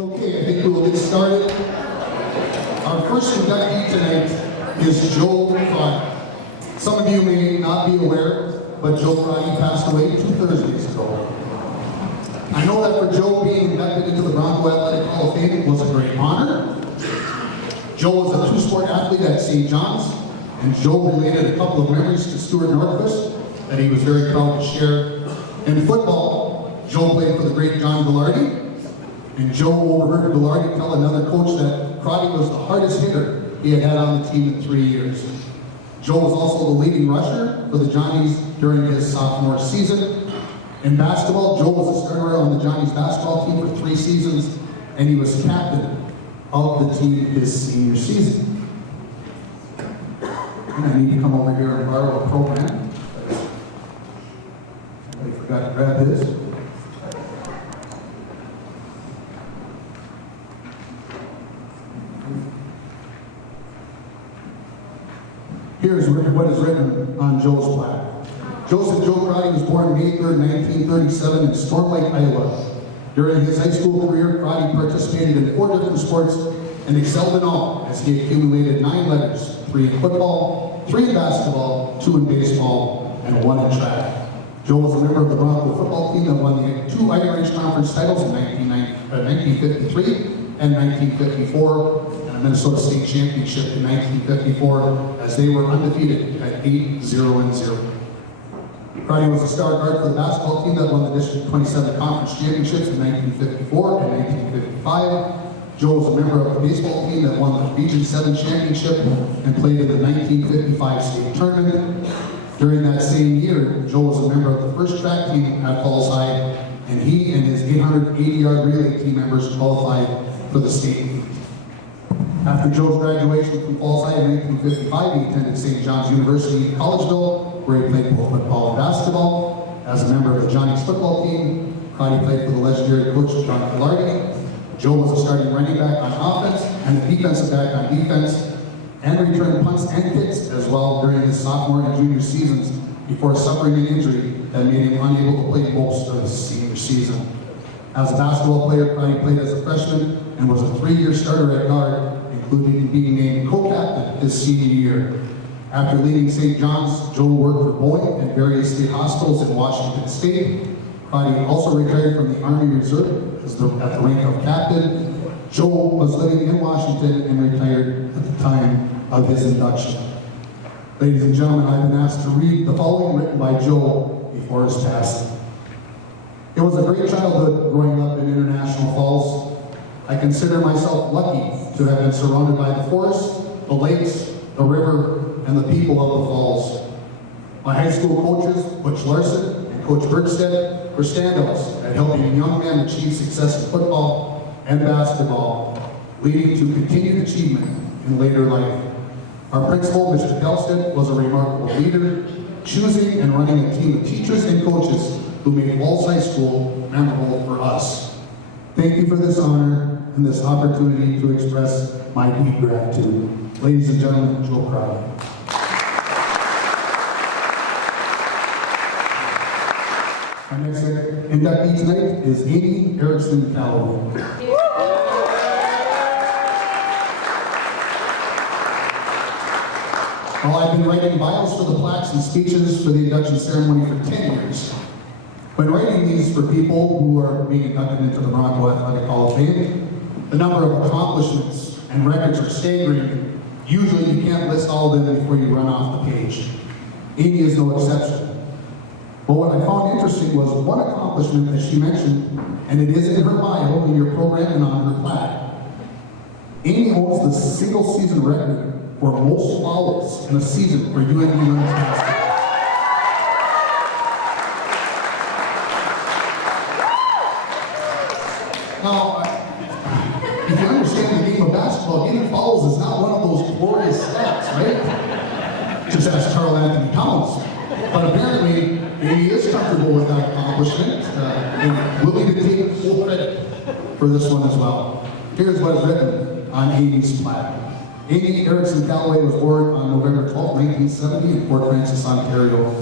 Okay, I think we will get started. Our first inductee tonight is Joe Crotty. Some of you may not be aware, but Joe Crotty passed away 2 Thursdays ago. I know that for Joe, being inducted into the Bronco Athletic Hall of Fame was a great honor. Joe was a 2-sport athlete at St. John's, and Joe related a couple of memories to Stuart Norquist that he was very proud to share. In football, Joe played for the great John Gallardi, and Joe overheard Gallardi tell another coach that Crotty was the hardest hitter he had had on the team in 3 years. Joe was also the leading rusher for the Johnnies during his sophomore season. In basketball, Joe was a starter on the Johnnies basketball team for 3 seasons, and he was captain of the team his senior season. And I need to come over here and borrow a program. I forgot to grab his. Here's what is written on Joe's plaque. Joseph Joe Crotty was born May 3rd, 1937 in Storm Lake, Iowa. During his high school career, Crotty participated in 4 different sports and excelled in all as he accumulated 9 letters, 3 in football, 3 in basketball, 2 in baseball, and 1 in track. Joe was a member of the Bronco football team that won the 2 Iron Age Conference titles in 1953 and 1954, and a Minnesota State Championship in 1954, as they were undefeated at 8-0-0. Crotty was a star guard for the basketball team that won the District 27 Conference Championships in 1954 and 1955. Joe was a member of the baseball team that won the Region 7 Championship and played in the 1955 state tournament. During that same year, Joe was a member of the first track team at Falls High, and he and his 880-yard relay team members qualified for the state meet. After Joe's graduation from Falls High in 1955, he attended St. John's University in Collegeville, where he played both football and basketball. As a member of the Johnnies football team, Crotty played for the legendary coach John Gallardi. Joe was a starting running back on offense and a defensive back on defense, and returned punts and kicks as well during his sophomore and junior seasons before suffering an injury that made him unable to play most of his senior season. As a basketball player, Crotty played as a freshman and was a 3-year starter at guard, including being named co-captain his senior year. After leaving St. John's, Joe worked for Boeing and various state hospitals in Washington State. Crotty also retired from the Army Reserve at the rank of captain. Joe was living in Washington and retired at the time of his induction. Ladies and gentlemen, I've been asked to read the following written by Joe before his passing. It was a great childhood growing up in International Falls. I consider myself lucky to have been surrounded by the forests, the lakes, the river, and the people of the falls. My high school coaches, Butch Larson and Coach Bergstedt, were standouts at helping young men achieve success in football and basketball, leading to continued achievement in later life. Our principal, Mr. Delstead, was a remarkable leader, choosing and running a team of teachers and coaches who made Falls High School memorable for us. Thank you for this honor and this opportunity to express my deep gratitude. Ladies and gentlemen, Joe Crotty. Our next inductee tonight is Amy Erickson Calloway. Well, I've been writing bios for the plaques and speeches for the induction ceremony for 10 years. When writing these for people who are being inducted into the Bronco Athletic Hall of Fame, the number of accomplishments and records are staggering. Usually you can't list all of them before you run off the page. Amy is no exception. But what I found interesting was one accomplishment that she mentioned, and it is in her bio, in your program, and on her plaque. Amy owns the single-season record for most fouls in a season for UND women's basketball. Now, if you understand the game of basketball, getting fouls is not one of those glorious stats, right? Just ask Carl Anthony Towns. But apparently, Amy is comfortable with that accomplishment and willing to take full credit for this one as well. Here's what is written on Amy's plaque. Amy Erickson Calloway was born on November 12, 1970 in Fort Frances, Ontario.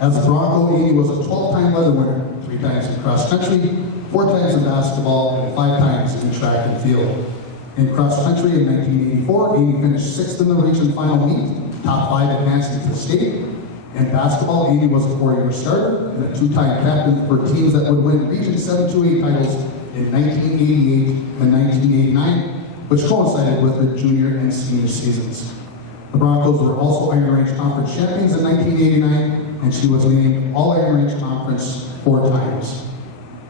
As a Bronco, Amy was a 12-time leather winner, 3 times in cross country, 4 times in basketball, and 5 times in track and field. In cross country in 1984, Amy finished 6th in the region final meet, top 5 advancing to the state. In basketball, Amy was a 4-year starter and a 2-time captain for teams that would win Region 7 to 8 titles in 1988 and 1989, which coincided with her junior and senior seasons. The Broncos were also Iron Range Conference champions in 1989, and she was named All-Iron Range Conference 4 times.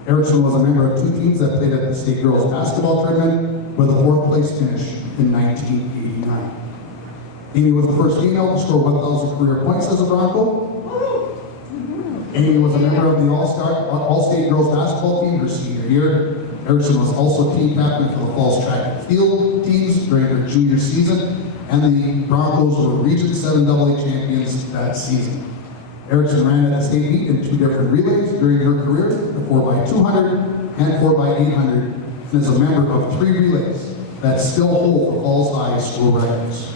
Erickson was a member of 2 teams that played at the state girls basketball tournament with a 4th place finish in 1989. Amy was the first female to score 1,000 career points as a Bronco. Amy was a member of the All-State girls basketball team her senior year. Erickson was also team captain for the falls track and field teams during her junior season, and the Broncos were Region 7 AA champions that season. Erickson ran at the state meet in 2 different relays during her career, the 4x200 and 4x800, and is a member of 3 relays that still hold the Falls High school records.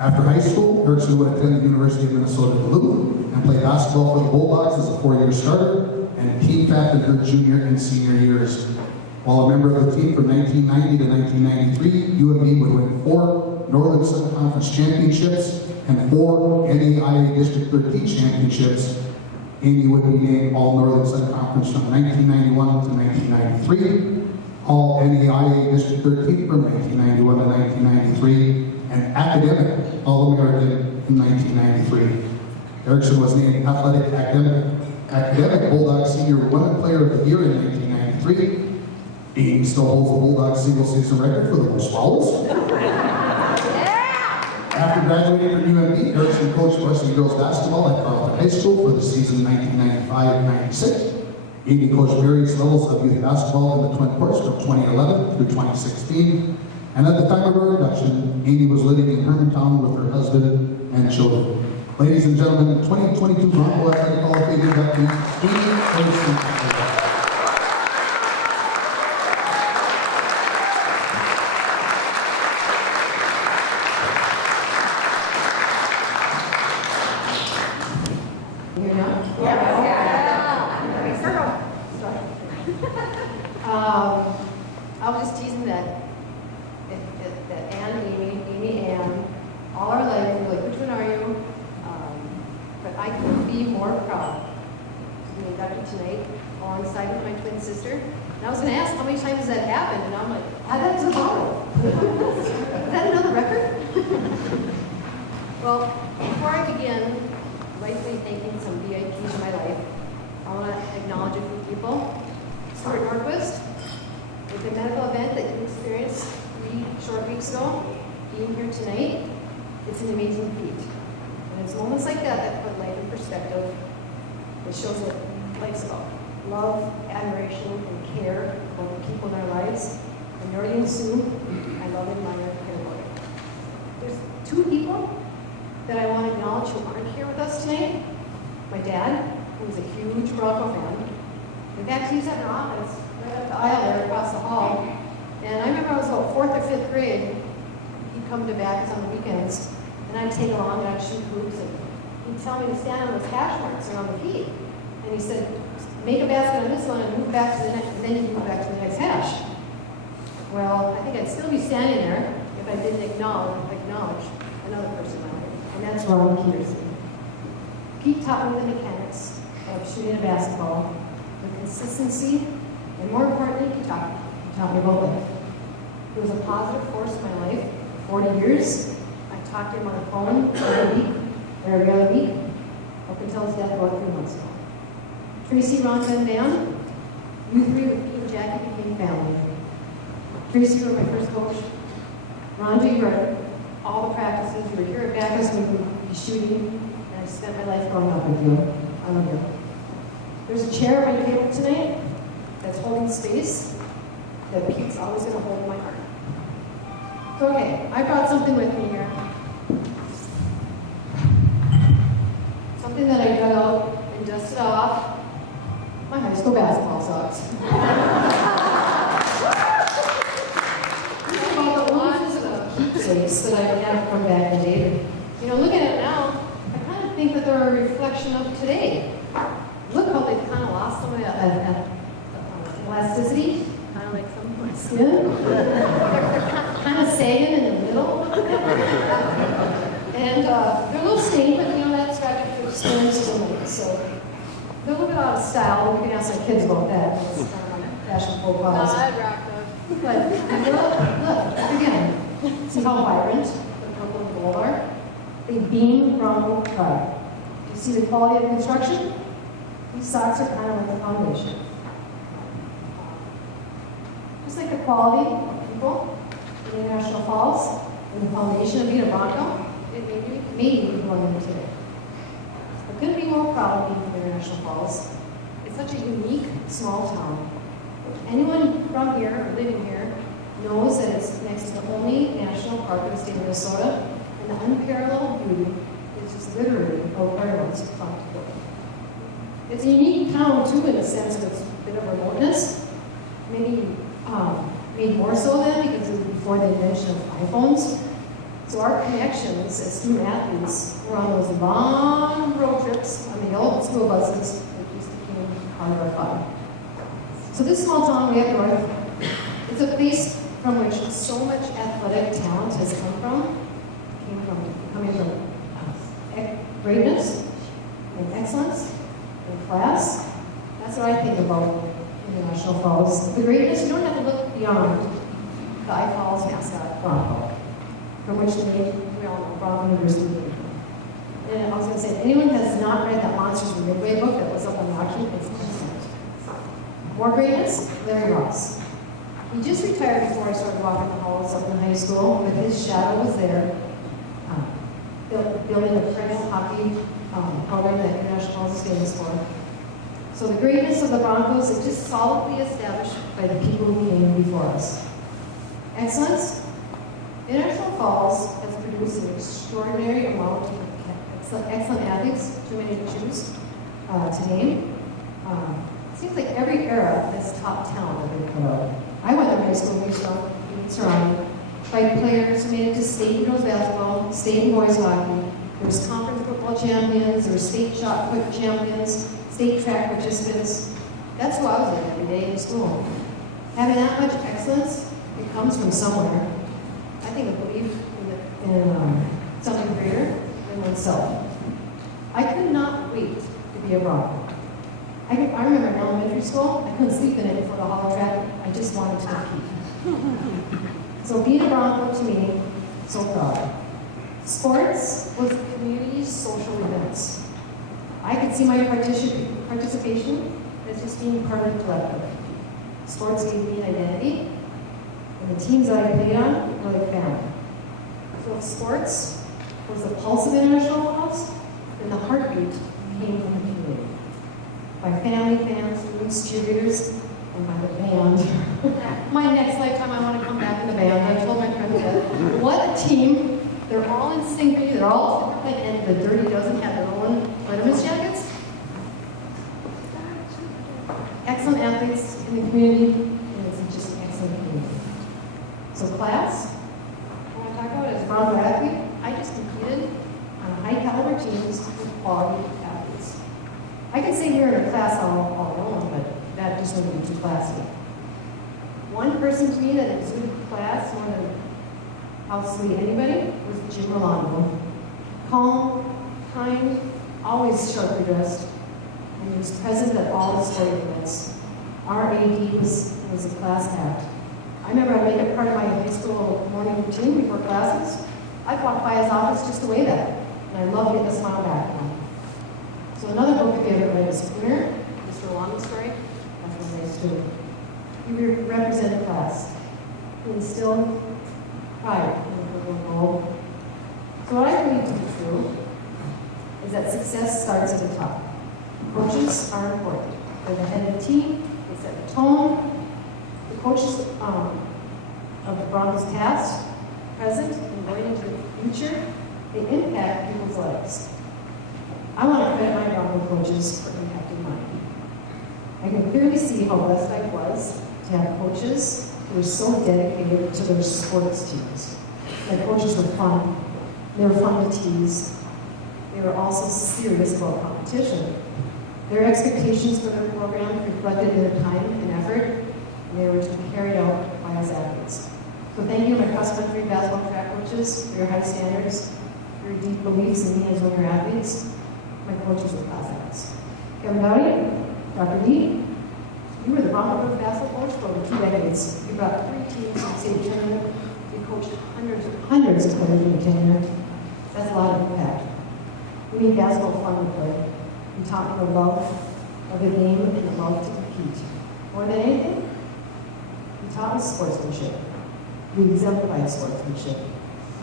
After high school, Erickson would attend the University of Minnesota Duluth and play basketball for the Bulldogs as a 4-year starter and team captain her junior and senior years. While a member of the team from 1990 to 1993, UMD would win 4 Northern Sun Conference championships and 4 NAIA District 13 championships. Amy would be named All Northern Sun Conference from 1991 to 1993, All NAIA District 13 from 1991 to 1993, and Academic All-American in 1993. Erickson was named Athletic Academic Bulldog Senior Women Player of the Year in 1993. Amy still holds the Bulldog single-season record for the most fouls. After graduating from UMD, Erickson coached varsity girls basketball at Carleton High School for the season 1995-96. Amy coached various levels of youth basketball in the Twin Ports from 2011 through 2016. And at the time of her induction, Amy was living in Hermantown with her husband and children. Ladies and gentlemen, 2022 Bronco Athletic Hall of Fame inductee, Amy Erickson. I was just teasing that Amy Ann, all our life, we were like, which one are you? But I couldn't be more proud to be inducted tonight alongside with my twin sister. And I was going to ask how many times has that happened, and I'm like, that is a bottle. Is that another record? Well, before I begin lightly thanking some VIPs in my life, I want to acknowledge a few people. Stuart Norquist, with the medical event that you experienced 3 short weeks ago, being here tonight, it's an amazing feat. And it's moments like that put life in perspective. It shows what life's about. Love, admiration, and care about the people in our lives. And Nordy and Sue, I love and admire and care about it. There's 2 people that I want to acknowledge who aren't here with us tonight. My dad, who is a huge Bronco fan. In fact, he's at our office right up the aisle there across the hall. And I remember I was about 4th or 5th grade. He'd come to Bacchus on the weekends, and I'd take along and I'd shoot hoops, and he'd tell me to stand on those hash marks around the feet. And he said, make a basket on this one and move back to the next, and then you move back to the next hash. Well, I think I'd still be standing there if I didn't acknowledge another person in my life, and that's Ron Peterson. Pete taught me the mechanics of shooting a basketball, the consistency, and more importantly, he taught me about life. He was a positive force in my life for 40 years. I talked to him on the phone every week, or every other week, up until his death about 3 months ago. Tracy, Ron, and Dan, you 3 with Pete and Jackie became family. Tracy, you were my first coach. Rhonda, you were at all the practices. You were here at Bacchus when we would be shooting, and I spent my life growing up with you. I love you. There's a chair at my table tonight that's holding space that Pete's always going to hold in my heart. So, okay, I brought something with me here. Something that I dug out and dusted off my high school basketball socks. These are all the ones of keepsakes that I have from back in the day. You know, looking at it now, I kind of think that they're a reflection of today. Look how they've kind of lost some of that elasticity, kind of like some of my skin. They're kind of sagging in the middle. And they're a little stained, but you know, that's right, their skin is still nice. So they're a little bit out of style. We can ask our kids about that. It's kind of like fashion profiles. I'd rock those. But look, again, see how vibrant the purple and gold are? They beam from pride. You see the quality of construction? These socks are kind of like the foundation. Just like the quality of people in International Falls and the foundation of being a Bronco, it made me one today. I couldn't be more proud of being from International Falls. It's such a unique, small town. Anyone from here or living here knows that it's next to the only national park in the state of Minnesota, and the unparalleled beauty is just literally out everyone's front door. It's a unique town too, in the sense of its bit of remoteness. Maybe made more so then because it was before the invention of iPhones. So our connections as student athletes were on those long road trips on the yellow school buses that just became part of our fun. So this small town way up north, it's a place from which so much athletic talent has come from. Coming from greatness and excellence and class. That's what I think about International Falls. The greatness, you don't have to look beyond the I Falls mascot, Bronco, from which the name, we all know, Bronco University came from. And I was going to say, if anyone has not read that Monsters from Midway book that was up on the auction, it's excellent. More greatness, Larry Ross. He just retired before I started walking the halls up in high school, but his shadow was there, building a perennial hockey program that International Falls is famous for. So the greatness of the Broncos is just solidly established by the people who came before us. Excellence. International Falls has produced an extraordinary amount of excellent athletes, too many to choose to name. It seems like every era has top talent that they put out. I went to high school, we were surrounded by players who made it to state girls basketball, state boys hockey. There was conference football champions, there were state shot put champions, state track participants. That's who I was in every day in school. Having that much excellence, it comes from somewhere. I think a belief in something greater than oneself. I could not wait to be a Bronco. I remember in elementary school, I couldn't sleep in it before the hollow track. I just wanted to compete. So being a Bronco to me, so proud. Sports was the community's social events. I could see my participation as just being part of the collective. Sports gave me an identity, and the teams that I played on were like family. So if sports was the pulse of International Falls, then the heartbeat came from the community. By family, fans, students, cheerleaders, and by the band. My next lifetime, I want to come back in the band. I told my friends that. What a team. They're all in synchrony, they're all different, and the Dirty Dozen have their own vitamins jackets. Excellent athletes in the community, and it's just an excellent community. So class, what I talk about as a Bronco athlete, I just competed on high caliber teams with quality athletes. I can say here in a class all alone, but that just wouldn't be too classy. One person to me that exuded class more than possibly anybody was Jim Rolando. Calm, kind, always sharply dressed, and he was present at all the sport events. Our AD was a class act. I remember I made it part of my high school morning routine before classes. I'd walk by his office just to wave at him, and I loved getting a smile back at him. So another book if you ever read is Spooner, Mr. Rolondo's story. That was nice too. He represented class. He instilled pride in the purple and gold. So what I believe to be true is that success starts at the top. Coaches are important. They're the head of the team, they set the tone. The coaches of the Broncos past, present, and going into the future, they impact people's lives. I want to credit my Bronco coaches for impacting mine. I can clearly see how blessed I was to have coaches who were so dedicated to their sports teams. My coaches were fun. They were fun to tease. They were also serious about competition. Their expectations for their program reflected their time and effort, and they were to be carried out by us athletes. So thank you, my cross-country basketball track coaches, for your high standards, your deep beliefs in me as one of your athletes, my coaches and class athletes. Kevin Dowdy, Dr. D, you were the Bronco basketball coach for over 2 decades. You brought 3 teams to the state tournament. You coached hundreds of players in your tenure. That's a lot of impact. We made basketball fun to play. You taught me the love of the game and the love to compete. More than anything, you taught us sportsmanship. You exemplified sportsmanship.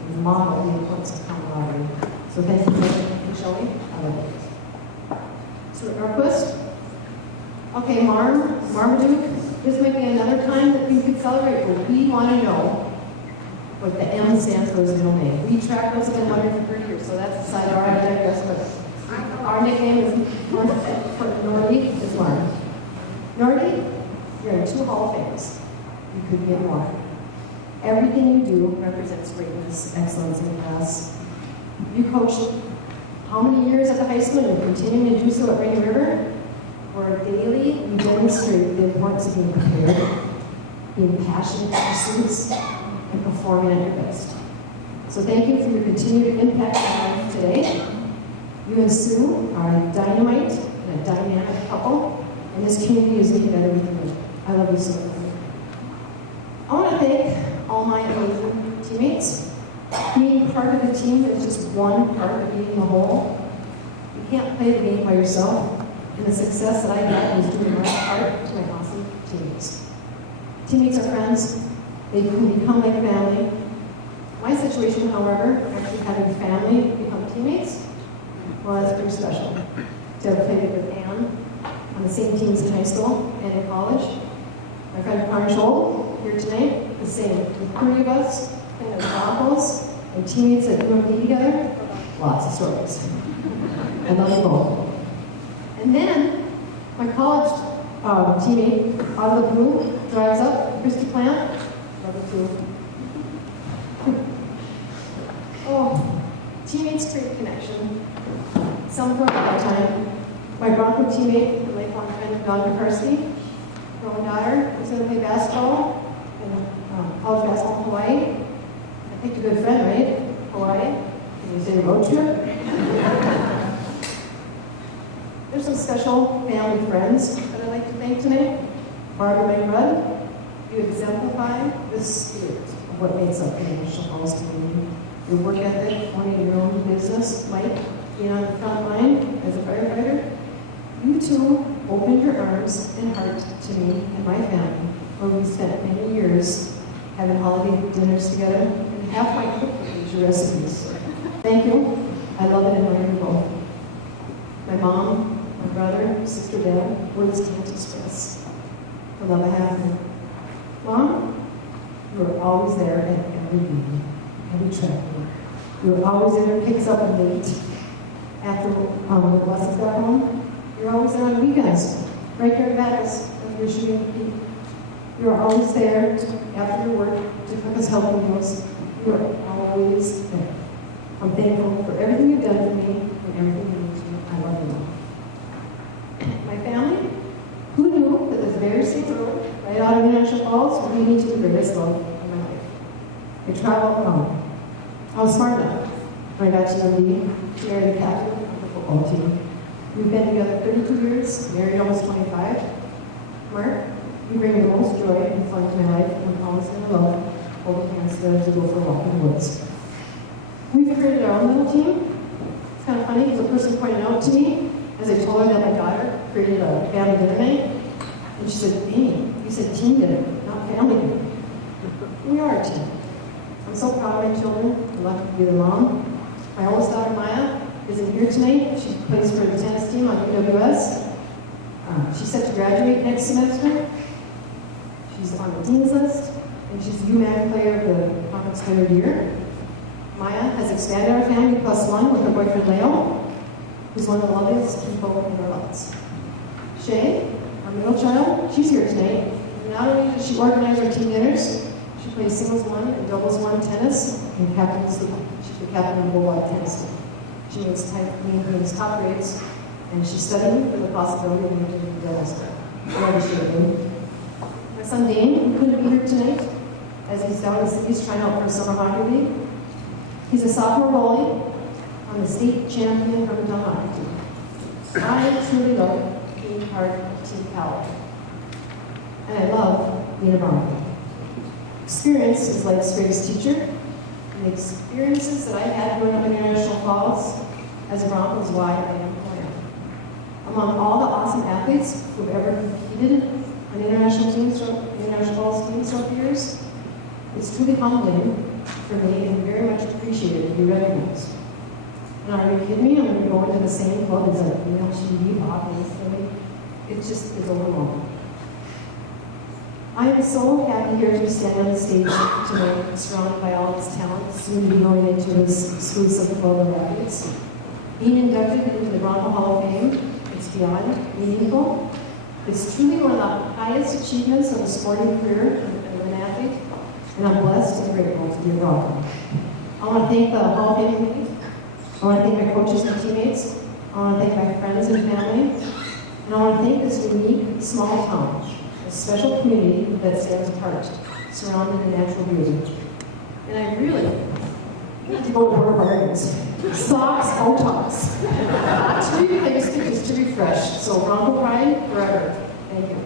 You modeled the importance of camaraderie. So thank you for showing. I love it. Stuart Norquist. Okay, Marmaduke. This might be another time that we could celebrate, but we want to know what the M stands for his middle name. We track those have been wondering for 30 years, so that's a sidebar. I digress, but our nickname is Nordy is Marm. Nordy, you're in 2 Hall of Fames. You could get more. Everything you do represents greatness, excellence in class. You coached how many years at the high school and continuing to do so at Rainy River? Where daily you demonstrate the importance of being prepared, being passionate in pursuits, and performing at your best. So thank you for your continued impact on life today. You and Sue are a dynamite and a dynamic couple, and this community is getting better with you. I love you so much. I want to thank all my amazing teammates. Being part of the team is just one part of being the whole. You can't play the game by yourself, and the success that I got was doing my part to my awesome teammates. Teammates are friends. They can become like family. My situation, however, actually having family become teammates, well, that's pretty special. To have played with Ann on the same teams in high school and in college. My friend Carn Scholl, here tonight, the same. With 30 of us, playing at Broncos, and teammates at UMD together, lots of stories. I love you both. And then, my college teammate, out of the blue, drives up, Christy Plant, love her too. Oh, teammates create connection. Some for a lifetime. My Bronco teammate, the lifelong friend, Don McCarthy, growing daughter, who's going to play basketball in college basketball in Hawaii. I picked a good friend, right? Hawaii. Can you say a road trip? There's some special family friends that I'd like to thank tonight. Barbara and Rudd, you exemplify the spirit of what makes up the National Falls community. Your work ethic, owning your own business, Mike, being on the front line as a firefighter. You two opened your arms and heart to me and my family, where we spent many years having holiday dinners together, and half my cooking is your recipes. Thank you. I love it and admire you both. My mom, my brother, sister, dad, words can't express the love I have for you. Mom, you are always there at every meeting, every track meet. You are always there to pick us up late after the buses got home. You're always there on weekends, right there at Vegas, when you're shooting the peak. You're always there after your work to cook us healthy meals. You are always there. I'm thankful for everything you've done for me and everything you do. I love you all. My family, who knew that this very state road, right out of National Falls, would lead me to the greatest love of my life? I traveled alone. I was smart enough when I got to UMD to marry the captain of the football team. We've been together 32 years, married almost 25. Mark, you bring me the most joy and fun to my life when Paul is in the love, holding hands together to go for a walk in the woods. We've created our own little team. It's kind of funny because a person pointed out to me as I told her that my daughter created a family dinner night, and she said, Amy, you said team dinner, not family dinner. We are a team. I'm so proud of my children. I'm lucky to be their mom. My oldest daughter, Maya, isn't here tonight. She plays for the tennis team on UWS. She's set to graduate next semester. She's on the dean's list, and she's UMAC player of the conference player of the year. Maya has expanded our family +1 with her boyfriend Leo, who's one of the loveliest people in our lives. Shay, our middle child, she's here tonight. Not only does she organize our team dinners, she plays singles 1 and doubles 1 tennis, and she's the captain of the Bullwhip tennis team. She makes top grades and she's studying for the possibility of making a dentist. Whatever she would do. My son Dane, who couldn't be here tonight, as he's down in the cities trying out for a summer hockey league. He's a sophomore goalie on the state champion from the hockey team. I truly love being part of Team Power. And I love being a Bronco. Experience is life's greatest teacher, and the experiences that I've had growing up in international falls as a Bronco is why I am who I am. Among all the awesome athletes who've ever competed on international falls teams throughout the years, it's truly humbling for me and very much appreciated to be recognized. And are you kidding me? I'm going to go into the same club as a TV pop and it just is overwhelming. I am so happy here to be standing on the stage tonight, surrounded by all this talent, soon to be going into his exclusive club of athletes. Being inducted into the Bronco Hall of Fame, it's beyond meaningful. It's truly one of the highest achievements of a sporting career of an athlete, and I'm blessed and grateful to be a Bronco. I want to thank the Hall of Fame committee. I want to thank my coaches and teammates. I want to thank my friends and family. And I want to thank this unique, small town, a special community that stands apart, surrounded in natural beauty. And I really need to go to more bargains. Socks, Botox. Not to be realistic, just to refresh. So Bronco Pride forever. Thank you.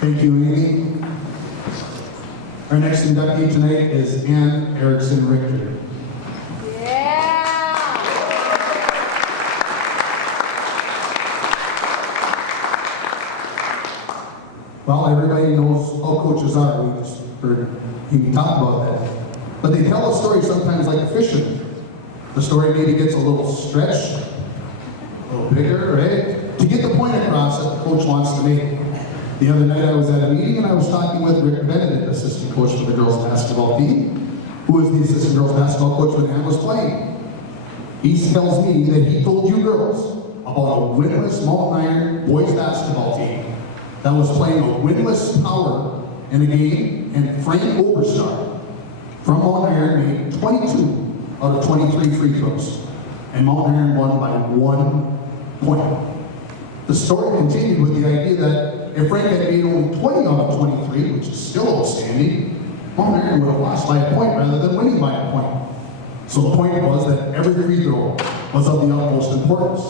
Thank you, Amy. Our next inductee tonight is Erickson Richter. Well, everybody knows how coaches are. We just heard you talk about that. But they tell a story sometimes like a fisherman. The story maybe gets a little stretched, a little bigger, right? To get the point across that the coach wants to make. The other night I was at a meeting and I was talking with Rick Benedict, assistant coach for the girls basketball team, who was the assistant girls basketball coach when Ann was playing. He tells me that he told you girls about a winless Mountain Iron boys basketball team that was playing a winless power in a game, and Frank Oberstar from Mountain Iron made 22 out of 23 free throws, and Mountain Iron won by 1 point. The story continued with the idea that if Frank had made only 20 out of 23, which is still outstanding, Mountain Iron would have lost by a point rather than winning by a point. So the point was that every free throw was of the utmost importance.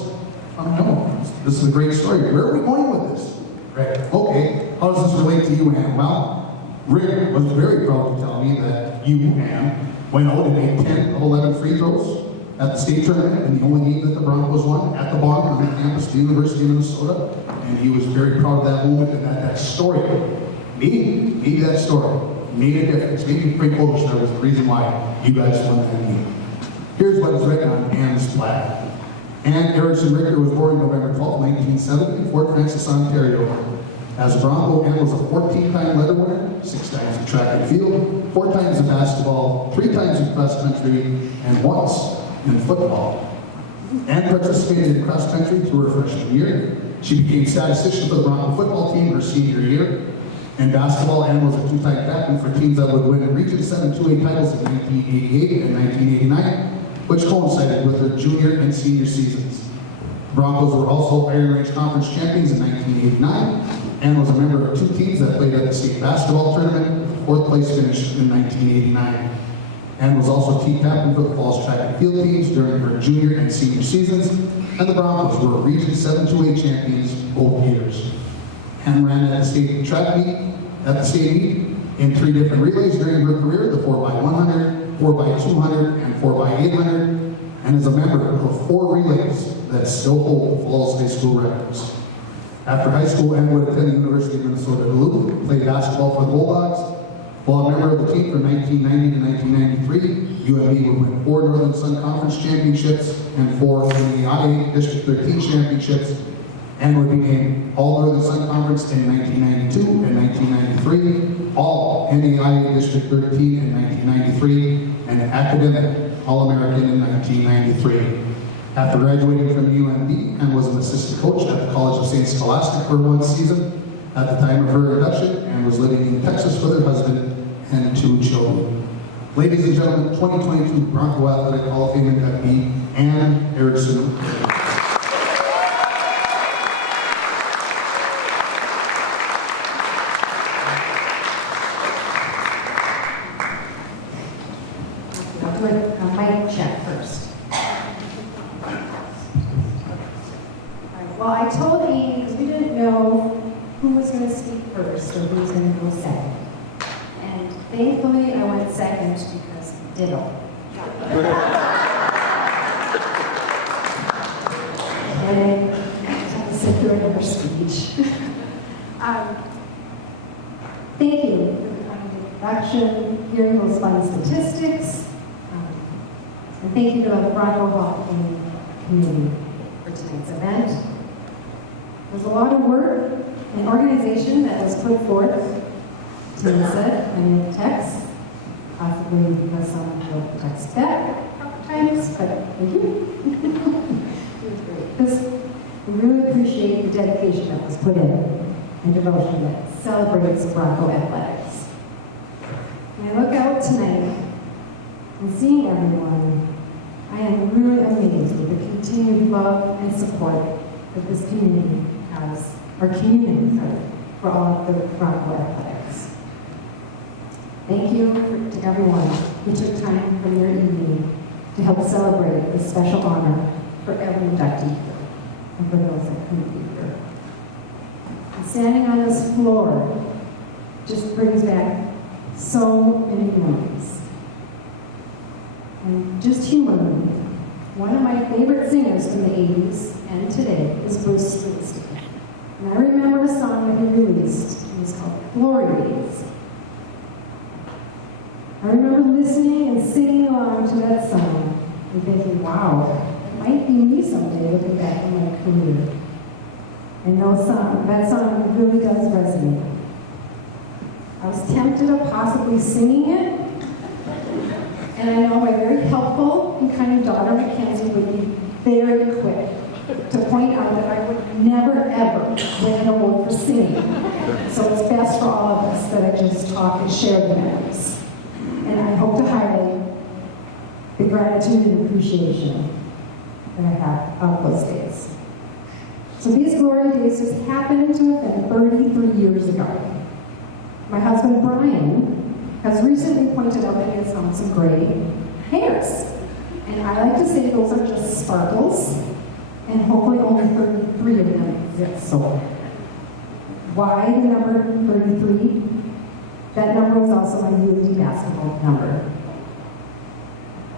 No, this is a great story. Where are we going with this? Right. Okay, how does this relate to you, Ann? Well, Rick was very proud to tell me that you, Ann, went out and made 10 of 11 free throws at the state tournament, and the only game that the Broncos won at the bottom on the campus of the University of Minnesota. And he was very proud of that moment and that story. Maybe that story made a difference. Maybe Frank Oberstar was the reason why you guys won that game. Here's what is written on Ann's flag. Ann Erickson Richter was born November 12, 1970 in Fort Francis, Ontario. As a Bronco, Ann was a 14-time letter winner, 6 times in track and field, 4 times in basketball, 3 times in cross country, and once in football. Ann participated in cross country through her freshman year. She became statistician for the Bronco football team her senior year. In basketball, Ann was a 2-time captain for teams that would win Region 7 2A titles in 1988 and 1989, which coincided with her junior and senior seasons. The Broncos were also Iron Range Conference champions in 1989. Ann was a member of 2 teams that played at the state basketball tournament, with 4th place finish in 1989. Ann was also team captain for the Falls track and field teams during her junior and senior seasons, and the Broncos were Region 7 2A champions both years. Ann ran at the state track meet, in 3 different relays during her career, the 4x100, 4x200, and 4x800, and is a member of 4 relays that still hold Falls High School records. After high school, Ann would attend the University of Minnesota Duluth, played basketball for the Bulldogs. While a member of the team from 1990 to 1993, UMB would win 4 Northern Sun Conference championships and 4 NAIA District 13 championships, and would be named All Northern Sun Conference in 1992 and 1993, All NAIA District 13 in 1993, and Academic All-American in 1993. After graduating from UMB, Ann was an assistant coach at the College of St. Scholastic for 1 season. At the time of her induction, Ann was living in Texas with her husband and 2 children. Ladies and gentlemen, 2022 Bronco Athletic Hall of Fame inductee, Erickson. I'll do a mic check first. Well, I told Amy, because we didn't know who was going to speak first or who was going to go second. And thankfully, I went second because ditto. And I have to sit through another speech. Thank you for the kind introduction, hearing those fun statistics. And thank you to the Bronco Hall of Fame community for tonight's event. There's a lot of work and organization that was put forth, Tim said, in the text, possibly because some will text back a couple times, but thank you. It was great. Because we really appreciate the dedication that was put in and devotion that celebrates Bronco athletics. When I look out tonight and seeing everyone, I am really amazed with the continued love and support that this community has, our community for all of the Bronco athletics. Thank you to everyone who took time from their evening to help celebrate this special honor for every inductee here and for those that couldn't be here. And standing on this floor just brings back so many memories. And just humor me, one of my favorite singers from the 80s and today is Bruce Springsteen. And I remember a song that he released. It was called Glory Days. I remember listening and singing along to that song and thinking, wow, it might be me someday looking back on my career. And that song really does resonate. I was tempted of possibly singing it, and I know my very helpful and kind daughter, Mackenzie, would be very quick to point out that I would never, ever win an award for singing. So it's best for all of us that I just talk and share the memories. And I hope to highlight the gratitude and appreciation that I have of those days. So these glory days just happened to have been 33 years ago. My husband, Brian, has recently pointed out that he has found some gray hairs. And I like to say those are just sparkles, and hopefully only 33 of them exist. So why the number 33? That number was also my UNT basketball number.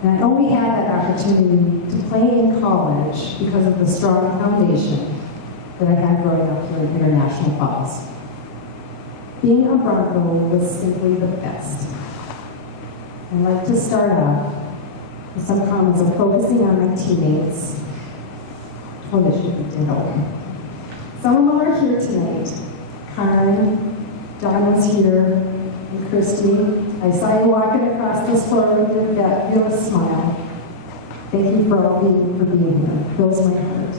And I only had that opportunity to play in college because of the strong foundation that I had growing up here in International Falls. Being a Bronco was simply the best. I'd like to start off with some comments of focusing on my teammates. Oh, they should be ditto. Some of them are here tonight. Karen, Donna's here, and Christy. I saw you walking across this floor with your fabulous smile. Thank you for all of you for being here. It fills my heart.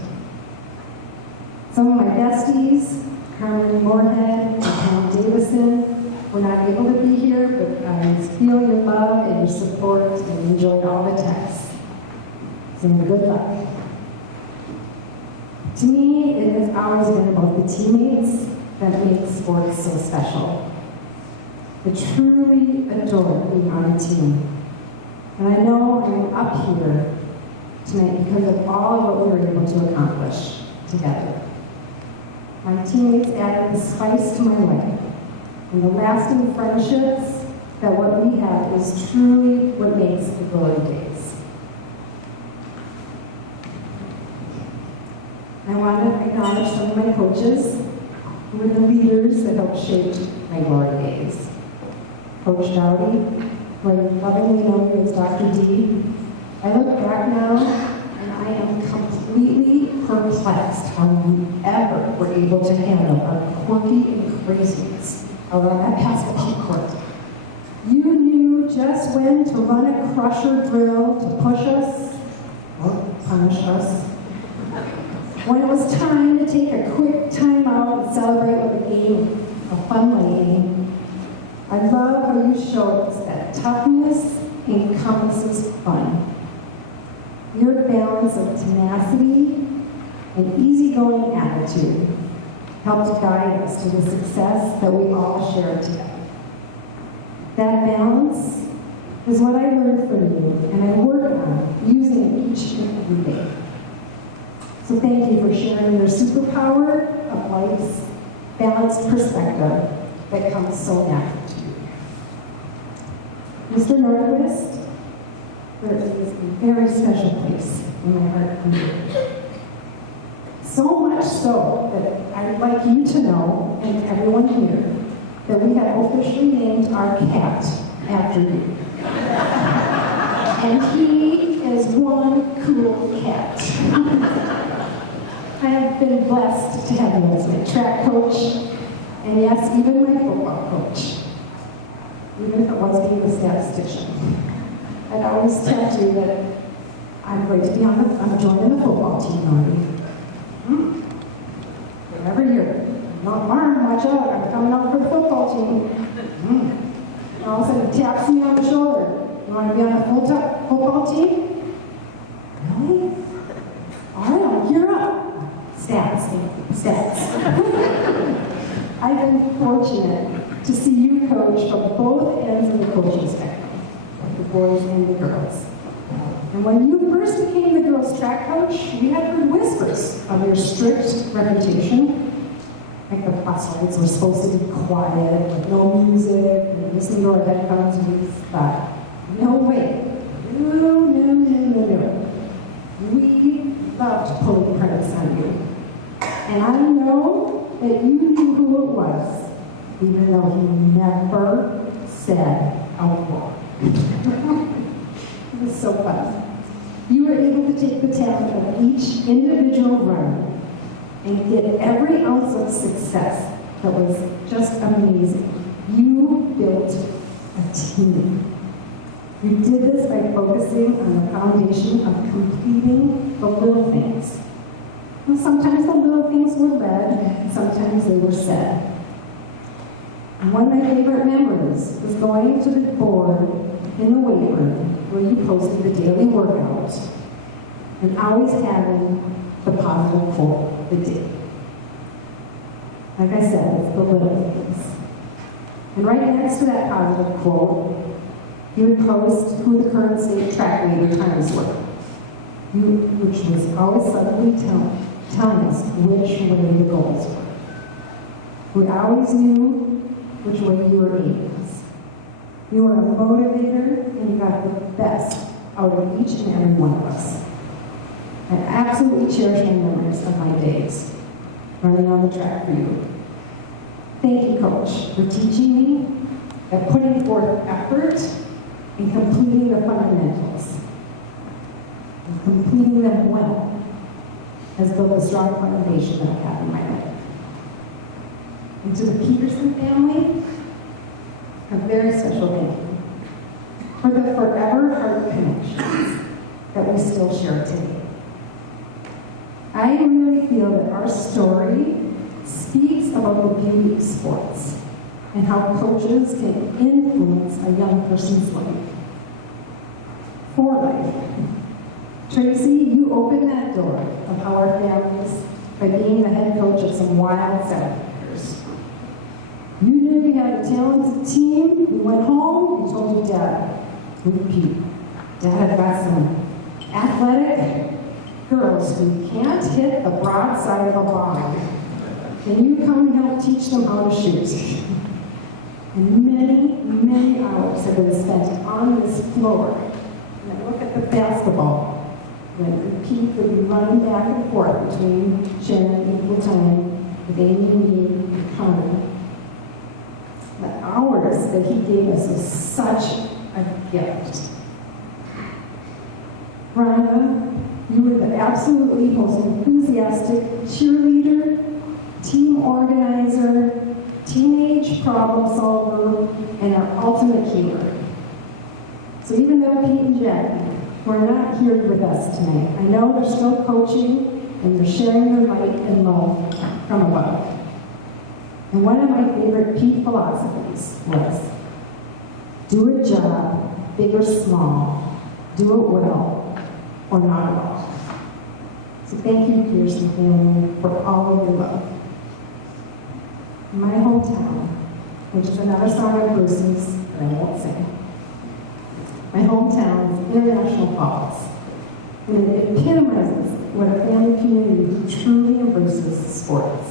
Some of my besties, Carmen Moorhead and Tom Davison, were not able to be here, but I feel your love and your support and enjoyed all the texts. So good luck. To me, it has always been about the teammates that make sports so special. I truly adore being on a team. And I know I'm up here tonight because of all of what we were able to accomplish together. My teammates added the spice to my life, and the lasting friendships that what we have is truly what makes the glory days. I want to acknowledge some of my coaches who were the leaders that helped shape my glory days. Coach Dowdy, who I lovingly know as Dr. D. I look back now and I am completely perplexed how we ever were able to handle our quirky and craziness around that basketball court. You knew just when to run a crusher drill to push us or punish us. When it was time to take a quick time out and celebrate with a game, a fun game. I love how you showed us that toughness encompasses fun. Your balance of tenacity and easygoing attitude helped guide us to the success that we all share today. That balance is what I learned from you, and I work on using it each and every day. So thank you for sharing your superpower of life's balanced perspective that comes so natural to you. Mr. Nordquist, there is a very special place in my heart for you. So much so that I'd like you to know, and everyone here, that we have officially named our cat after you. And he is one cool cat. I have been blessed to have you as my track coach, and yes, even my football coach. Even if it was being a statistician. I'd always tell you that I'm going to be I'm joining the football team already. Every year. Not Martin, watch out, I'm coming out for the football team. And all of a sudden he taps me on the shoulder. You want to be on the football team? Really? All right, you're up. Stats. I've been fortunate to see you coach from both ends of the coaching spectrum, the boys and the girls. And when you first became the girls' track coach, we had heard whispers of your strict reputation. Like the bus rides were supposed to be quiet, with no music, and listening to our headphones, and we thought, no way. No. We loved pulling pranks on you. And I know that you knew who it was, even though he never said a word. It was so fun. You were able to take the talent of each individual runner and get every ounce of success that was just amazing. You built a team. You did this by focusing on the foundation of completing the little things. And sometimes the little things were led, sometimes they were said. And one of my favorite memories was going to the board in the weight room where you posted the daily workout and always having the positive quote of the day. Like I said, it's the little things. And right next to that positive quote, you would post who the current state track leader times were, which was always suddenly telling us which way the goals were. We always knew which way you were aiming us. You were a motivator, and you got the best out of each and every one of us. I absolutely cherish my memories of my days running on the track for you. Thank you, Coach, for teaching me that putting forth effort and completing the fundamentals, and completing them well, has built a strong foundation that I have in my life. And to the Peterson family, a very special thank you for the forever heart connections that we still share today. I really feel that our story speaks about the beauty of sports and how coaches can influence a young person's life. For life. Tracy, you opened that door of how our families, by being the head coach of some wild Saturdays. You knew you had a talented team, you went home, you told your dad, repeat, Dad, I've got some athletic girls who can't hit the broad side of a bomb. Can you come and help teach them how to shoot? And many hours have been spent on this floor. And I look at the basketball. When Pete would be running back and forth between Sharon equal time with Amy and me and Connor. The hours that he gave us was such a gift. Rhonda, you were the absolutely most enthusiastic cheerleader, team organizer, teenage problem solver, and our ultimate healer. So even though Pete and Jack who are not here with us tonight, I know they're still coaching and they're sharing their light and love from above. And one of my favorite Pete philosophies was, do a job big or small, do it well, or not at all. So thank you, Pearson family, for all of your love. My hometown, which is another song of Bruce's that I won't sing. My hometown is International Falls, and it epitomizes what a family community who truly embraces sports.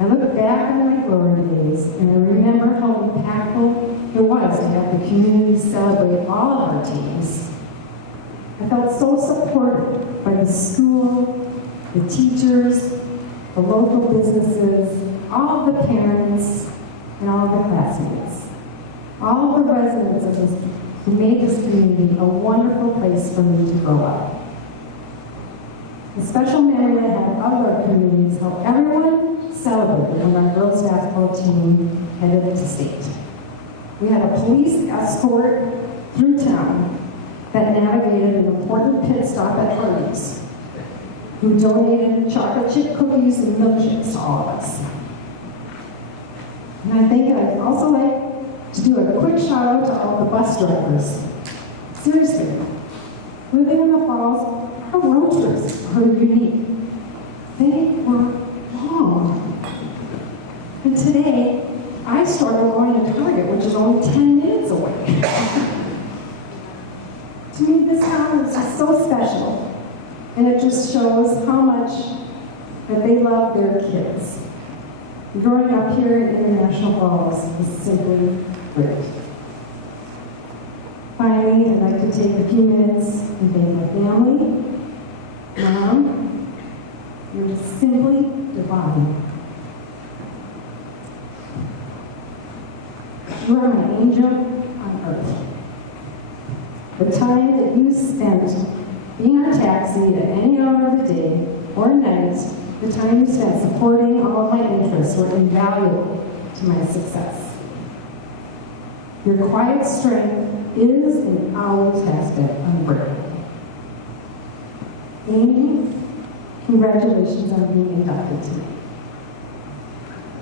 I look back on my glory days, and I remember how impactful it was to have the community celebrate all of our teams. I felt so supported by the school, the teachers, the local businesses, all of the parents, and all of the classmates. All of the residents of this who made this community a wonderful place for me to grow up. The special memory I have of our community is how everyone celebrated when our girls basketball team headed to state. We had a police escort through town that navigated an important pit stop at Hardee's, who donated chocolate chip cookies and milkshakes to all of us. And I think I'd also like to do a quick shout out to all the bus drivers. Seriously, living in the Falls, our road trips are unique. They were long. And today, I started going to Target, which is only 10 minutes away. To me, this town is just so special, and it just shows how much that they love their kids. Growing up here in International Falls is simply great. Finally, I'd like to take a few minutes and thank my family. Mom, you're just simply divine. You are my angel on earth. The time that you spent being our taxi at any hour of the day or night, the time you spent supporting all of my interests were invaluable to my success. Your quiet strength is and always has been unbreakable. Amy, congratulations on being inducted tonight.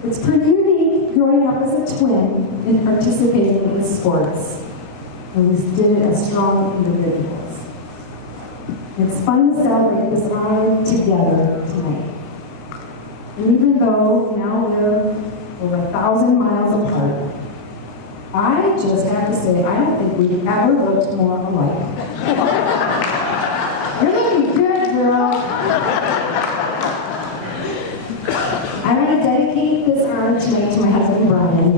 It's pretty unique growing up as a twin and participating in sports, and we did it as strong individuals. It's fun to celebrate this honor together tonight. And even though we now live over 1,000 miles apart, I just have to say, I don't think we've ever looked more alike. You're looking good, girl. I want to dedicate this honor tonight to my husband, Brian,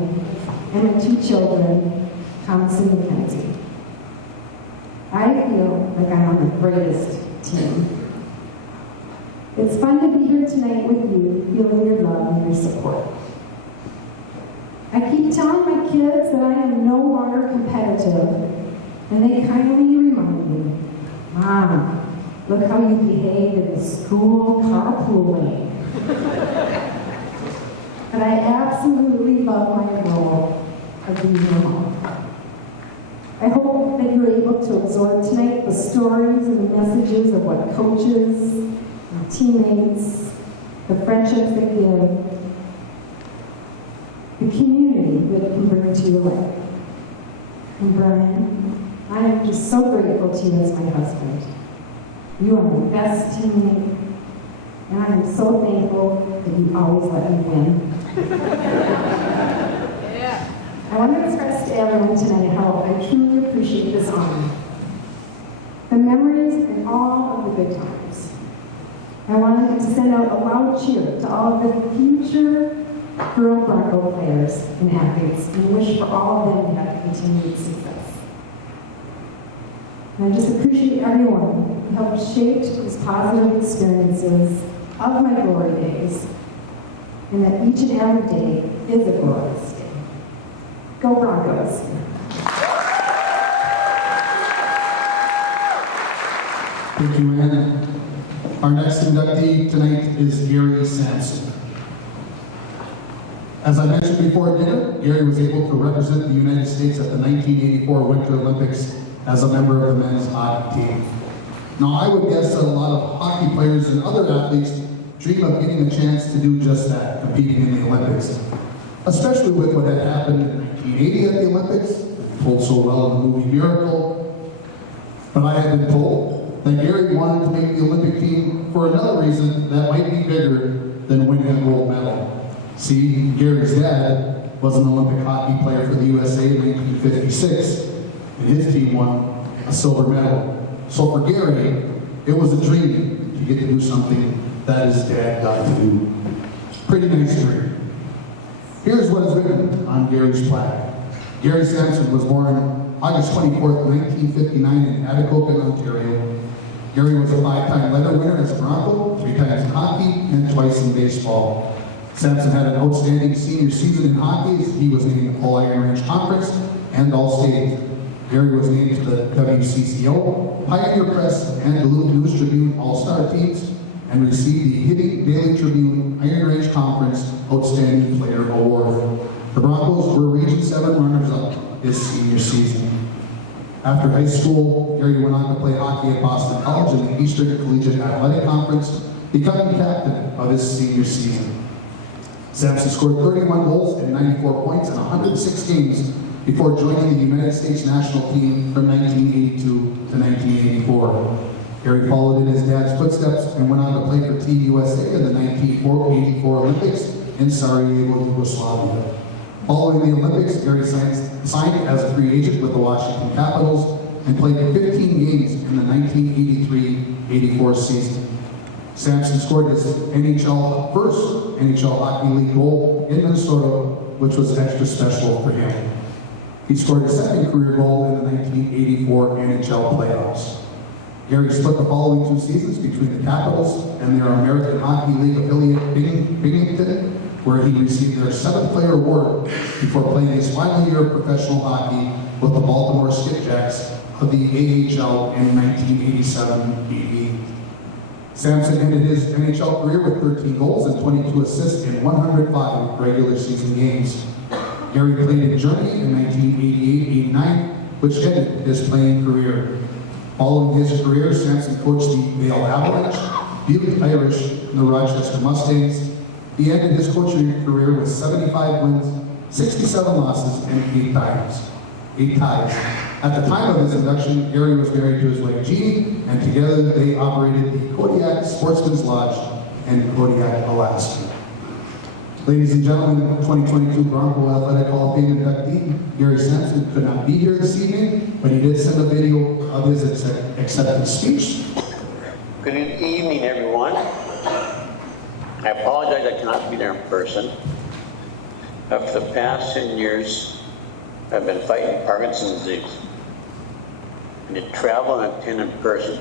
and my 2 children, Thomas and Mackenzie. I feel like I'm on the greatest team. It's fun to be here tonight with you, feeling your love and your support. I keep telling my kids that I am no longer competitive, and they kindly remind me, Mom, look how you behave in the school carpool lane. But I absolutely love my role of being your mom. I hope that you're able to absorb tonight the stories and the messages of what coaches and teammates, the friendships they give, the community that it can bring to your life. And Brian, I am just so grateful to you as my husband. You are my best teammate, and I am so thankful that you always let me win. Yeah. I want to express to everyone tonight how I truly appreciate this honor. The memories and all of the good times. I wanted to send out a loud cheer to all of the future girl Bronco players and athletes and wish for all of them to have continued success. And I just appreciate everyone who helped shape these positive experiences of my glory days, and that each and every day is a glorious day. Go Broncos! Thank you, Ann. Our next inductee tonight is Gary Sampson. As I mentioned before Gitter, Gary was able to represent the United States at the 1984 Winter Olympics as a member of the men's hockey team. Now, I would guess that a lot of hockey players and other athletes dream of getting a chance to do just that, competing in the Olympics. Especially with what had happened in 1980 at the Olympics, told so well in the movie Miracle. But I have been told that Gary wanted to make the Olympic team for another reason that might be bigger than winning a gold medal. See, Gary's dad was an Olympic hockey player for the USA in 1956, and his team won a silver medal. So for Gary, it was a dream to get to do something that his dad got to do. Pretty nice dream. Here's what is written on Gary's plaque. Gary Sampson was born August 24th, 1959 in Atikokan, Ontario. Gary was a 5-time letter winner as Bronco, 3 times in hockey, and twice in baseball. Sampson had an outstanding senior season in hockey as he was named All-Iron Range Conference and All-State. Gary was named to the WCCO, Pioneer Press, and Duluth News Tribune All-Star teams, and received the Hitting Daily Tribune Iron Range Conference Outstanding Player Award. The Broncos were Region 7 runners-up his senior season. After high school, Gary went on to play hockey at Boston College in the Eastern Collegiate Athletic Conference, becoming captain of his senior season. Sampson scored 31 goals and 94 points in 106 games before joining the United States national team from 1982 to 1984. Gary followed in his dad's footsteps and went on to play for Team USA in the 1984 Olympics in Sarajevo, Yugoslavia. Following the Olympics, Gary signed as a free agent with the Washington Capitals and played 15 games in the 1983-84 season. Sampson scored his first NHL Hockey League goal in Minnesota, which was extra special for him. He scored his second career goal in the 1984 NHL playoffs. Gary split the following 2 seasons between the Capitals and their American Hockey League affiliate Binghamton, where he received their 7th player award before playing his final year of professional hockey with the Baltimore Skipjacks of the AHL in 1987-88. Sampson ended his NHL career with 13 goals and 22 assists in 105 regular season games. Gary played in Germany in 1988-89, which ended his playing career. Following his career, Sampson coached the Vale Avalanche, Butte Irish, and the Rochester Mustangs. He ended his coaching career with 75 wins, 67 losses, and 8 ties. At the time of his induction, Gary was married to his wife Jeannie, and together they operated the Kodiak Sportsman's Lodge in Kodiak, Alaska. Ladies and gentlemen, 2022 Bronco Athletic Hall of Fame inductee Gary Sampson could not be here this evening, but he did send a video of his acceptance speech. Good evening, everyone. I apologize I cannot be there in person. For the past 10 years, I've been fighting Parkinson's disease. And to travel and attend in person,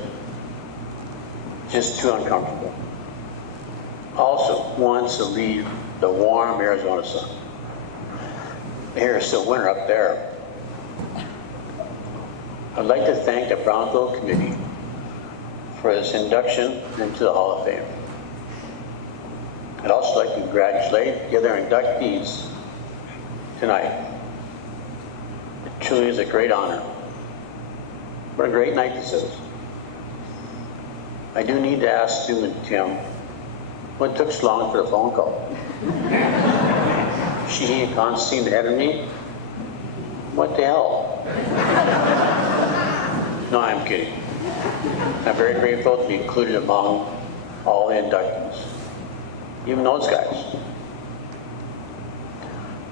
just too uncomfortable. Also, wants to leave the warm Arizona sun. Here is still winter up there. I'd like to thank the Bronco Committee for this induction into the Hall of Fame. I'd also like to congratulate the other inductees tonight. It truly is a great honor. What a great night this is. I do need to ask Sue and Tim, what took so long for the phone call? She and Constantine ahead of me? What the hell? No, I'm kidding. I'm very grateful to be included among all the inductees, even those guys.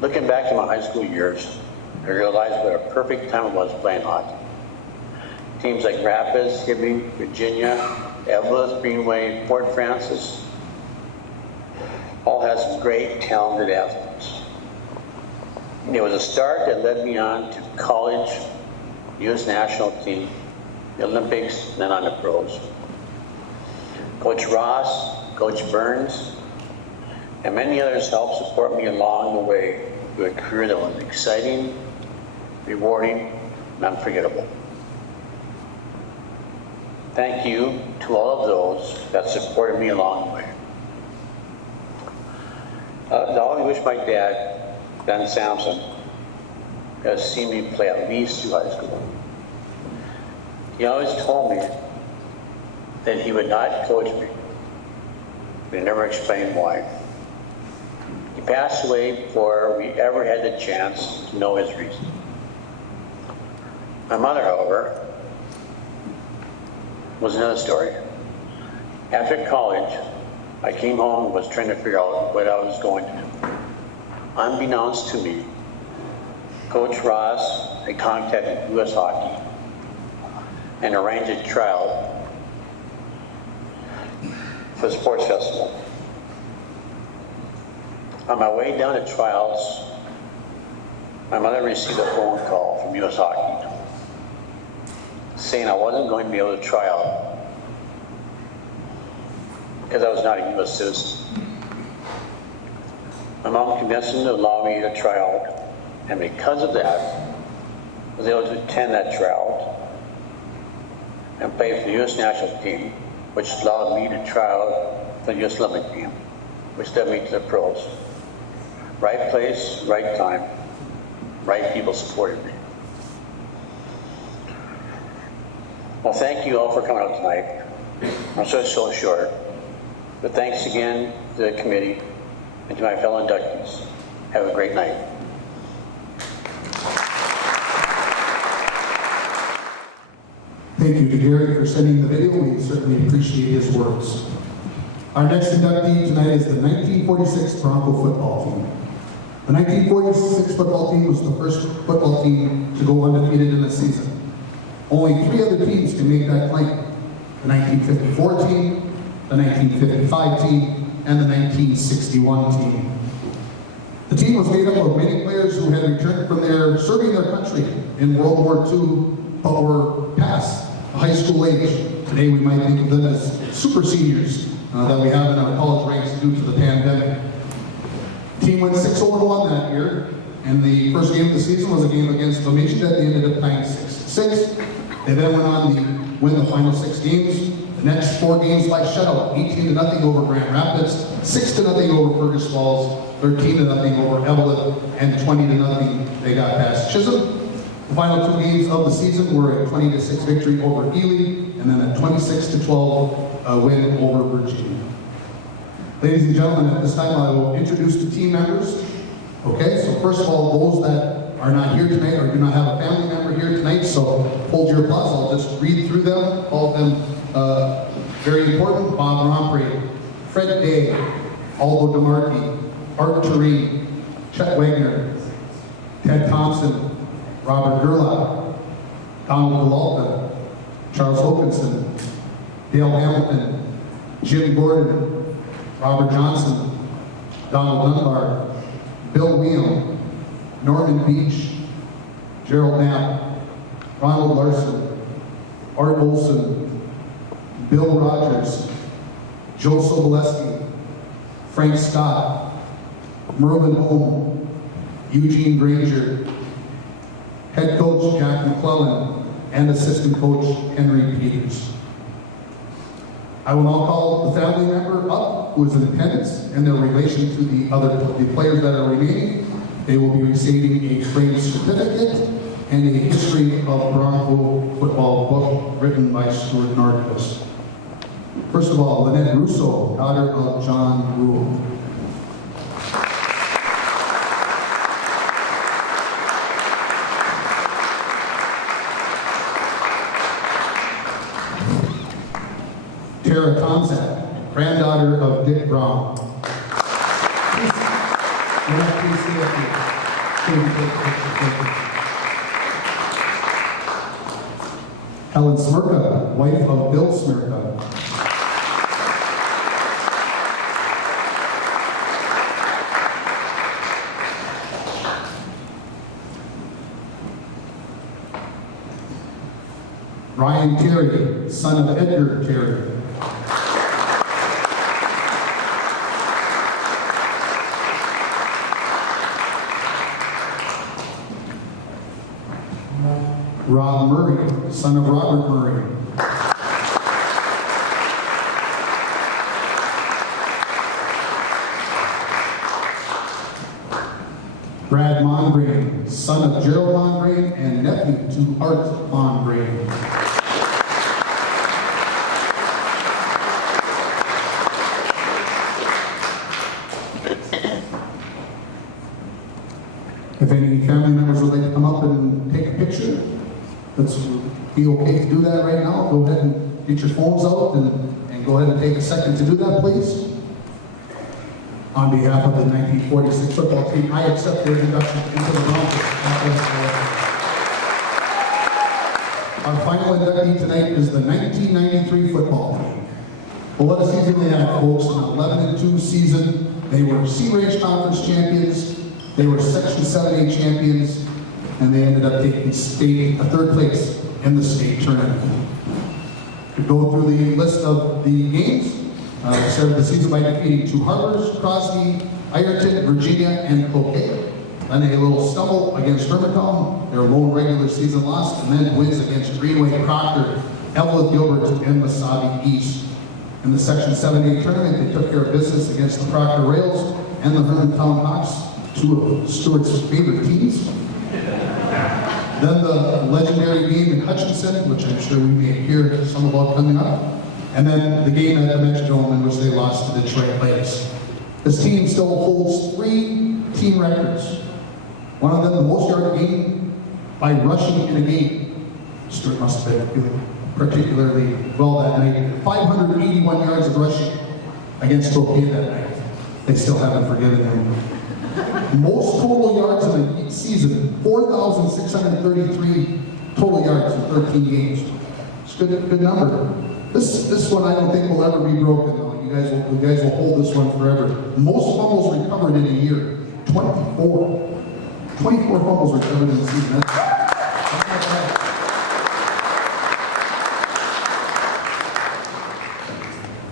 Looking back to my high school years, I realized what a perfect time it was playing hockey. Teams like Rapids, Hibbing, Virginia, Evelyn, Greenway, Port Francis, all had some great, talented athletes. It was a start that led me on to college, U.S. national team, the Olympics, and then on the pros. Coach Ross, Coach Burns, and many others helped support me along the way to a career that was exciting, rewarding, and unforgettable. Thank you to all of those that supported me along the way. I always wish my dad, Ben Sampson, has seen me play at least through high school. He always told me that he would not coach me, but he never explained why. He passed away before we ever had the chance to know his reason. My mother, however, was another story. After college, I came home and was trying to figure out what I was going to do. Unbeknownst to me, Coach Ross had contacted U.S. Hockey and arranged a tryout for the sports festival. On my way down to tryouts, my mother received a phone call from U.S. Hockey saying I wasn't going to be able to try out because I was not a U.S. citizen. My mom convinced them to allow me to try out, and because of that, I was able to attend that tryout and play for the U.S. national team, which allowed me to try out for the U.S. Olympic team, which led me to the pros. Right place, right time, right people supported me. Well, thank you all for coming out tonight. I'm so short, but thanks again to the committee and to my fellow inductees. Have a great night. Thank you to Gary for sending the video. We certainly appreciate his words. Our next inductee tonight is the 1946 Bronco football team. The 1946 football team was the first football team to go undefeated in a season. Only 3 other teams can make that claim. The 1954 team, the 1955 team, and the 1961 team. The team was made up of many players who had returned from serving their country in World War II, but were past high school age. Today we might think of them as super seniors that we have in our college ranks due to the pandemic. The team went 6-1 that year, and the first game of the season was a game against Domitian that they ended up tying 6-6. They then went on to win the final 6 games. The next 4 games by shutout, 18-0 over Grand Rapids, 6-0 over Fergus Falls, 13-0 over Evelyn, and 20-0 they got past Chisholm. The final 2 games of the season were a 20-6 victory over Ely, and then a 26-12 win over Virginia. Ladies and gentlemen, at this time I will introduce the team members. Okay, so first of all, those that are not here tonight or do not have a family member here tonight, so hold your applause. I'll just read through them, all of them very important. Bob Romprey, Fred Day, Aldo DeMarchi, Art Tureen, Chet Wagner, Ted Thompson, Robert Gerlach, Donald Galalta, Charles Hokinson, Dale Hamilton, Jim Gordon, Robert Johnson, Donald Dunbar, Bill Wheel, Norman Beach, Gerald Knapp, Ronald Larson, Art Olson, Bill Rogers, Joe Soboleski, Frank Scott, Merlin Holm, Eugene Granger, head coach Jack McClellan, and assistant coach Henry Peters. I will now call the family member up who is in attendance and their relation to the players that are remaining. They will be receiving a framed certificate and a history of Bronco football book written by Stuart Nordquist. First of all, Lynette Russo, daughter of John Rule. Tara Tomzak, granddaughter of Dick Brown. Helen Smirka, wife of Bill Smirka. Ryan Terry, son of Edgar Terry. Rob Murray, son of Robert Murray. Brad Mongrain, son of Gerald Mongrain and nephew to Art Mongrain. If any family members would like to come up and take a picture. Let's be okay to do that right now. Go ahead and get your phones out and go ahead and take a second to do that, please. On behalf of the 1946 football team, I accept their induction into the Bronco. Our final inductee tonight is the 1993 football team. Well, what a season they had, folks. An 11-2 season. They were C-Range Conference champions. They were Section 7A champions. And they ended up taking a third place in the state tournament. To go through the list of the games, we started the season by defeating two Harbors, Crosby, Ironton, Virginia, and Cloquet. Then a little stumble against Hermantown, their lone regular season loss, and then wins against Greenway, Proctor, Evelyn Gilbert, and Mesabi East. In the Section 7A tournament, they took care of business against the Proctor Rails and the Hermantown Hawks, two of Stewart's favorite teams. Then the legendary game in Hutchinson, which I'm sure we may hear some about coming up. And then the game at the Metrodome, in which they lost to Detroit Lakes. This team still holds 3 team records. One of them, the most yard gained by rushing in a game. Stewart must have been feeling particularly well that night. 581 yards of rushing against Cloquet that night. They still haven't forgiven him. Most total yards in a season, 4,633 total yards in 13 games. It's a good number. This one I don't think will ever be broken though. You guys will hold this one forever. Most fumbles recovered in a year, 24. 24 fumbles recovered in the season. That's not bad.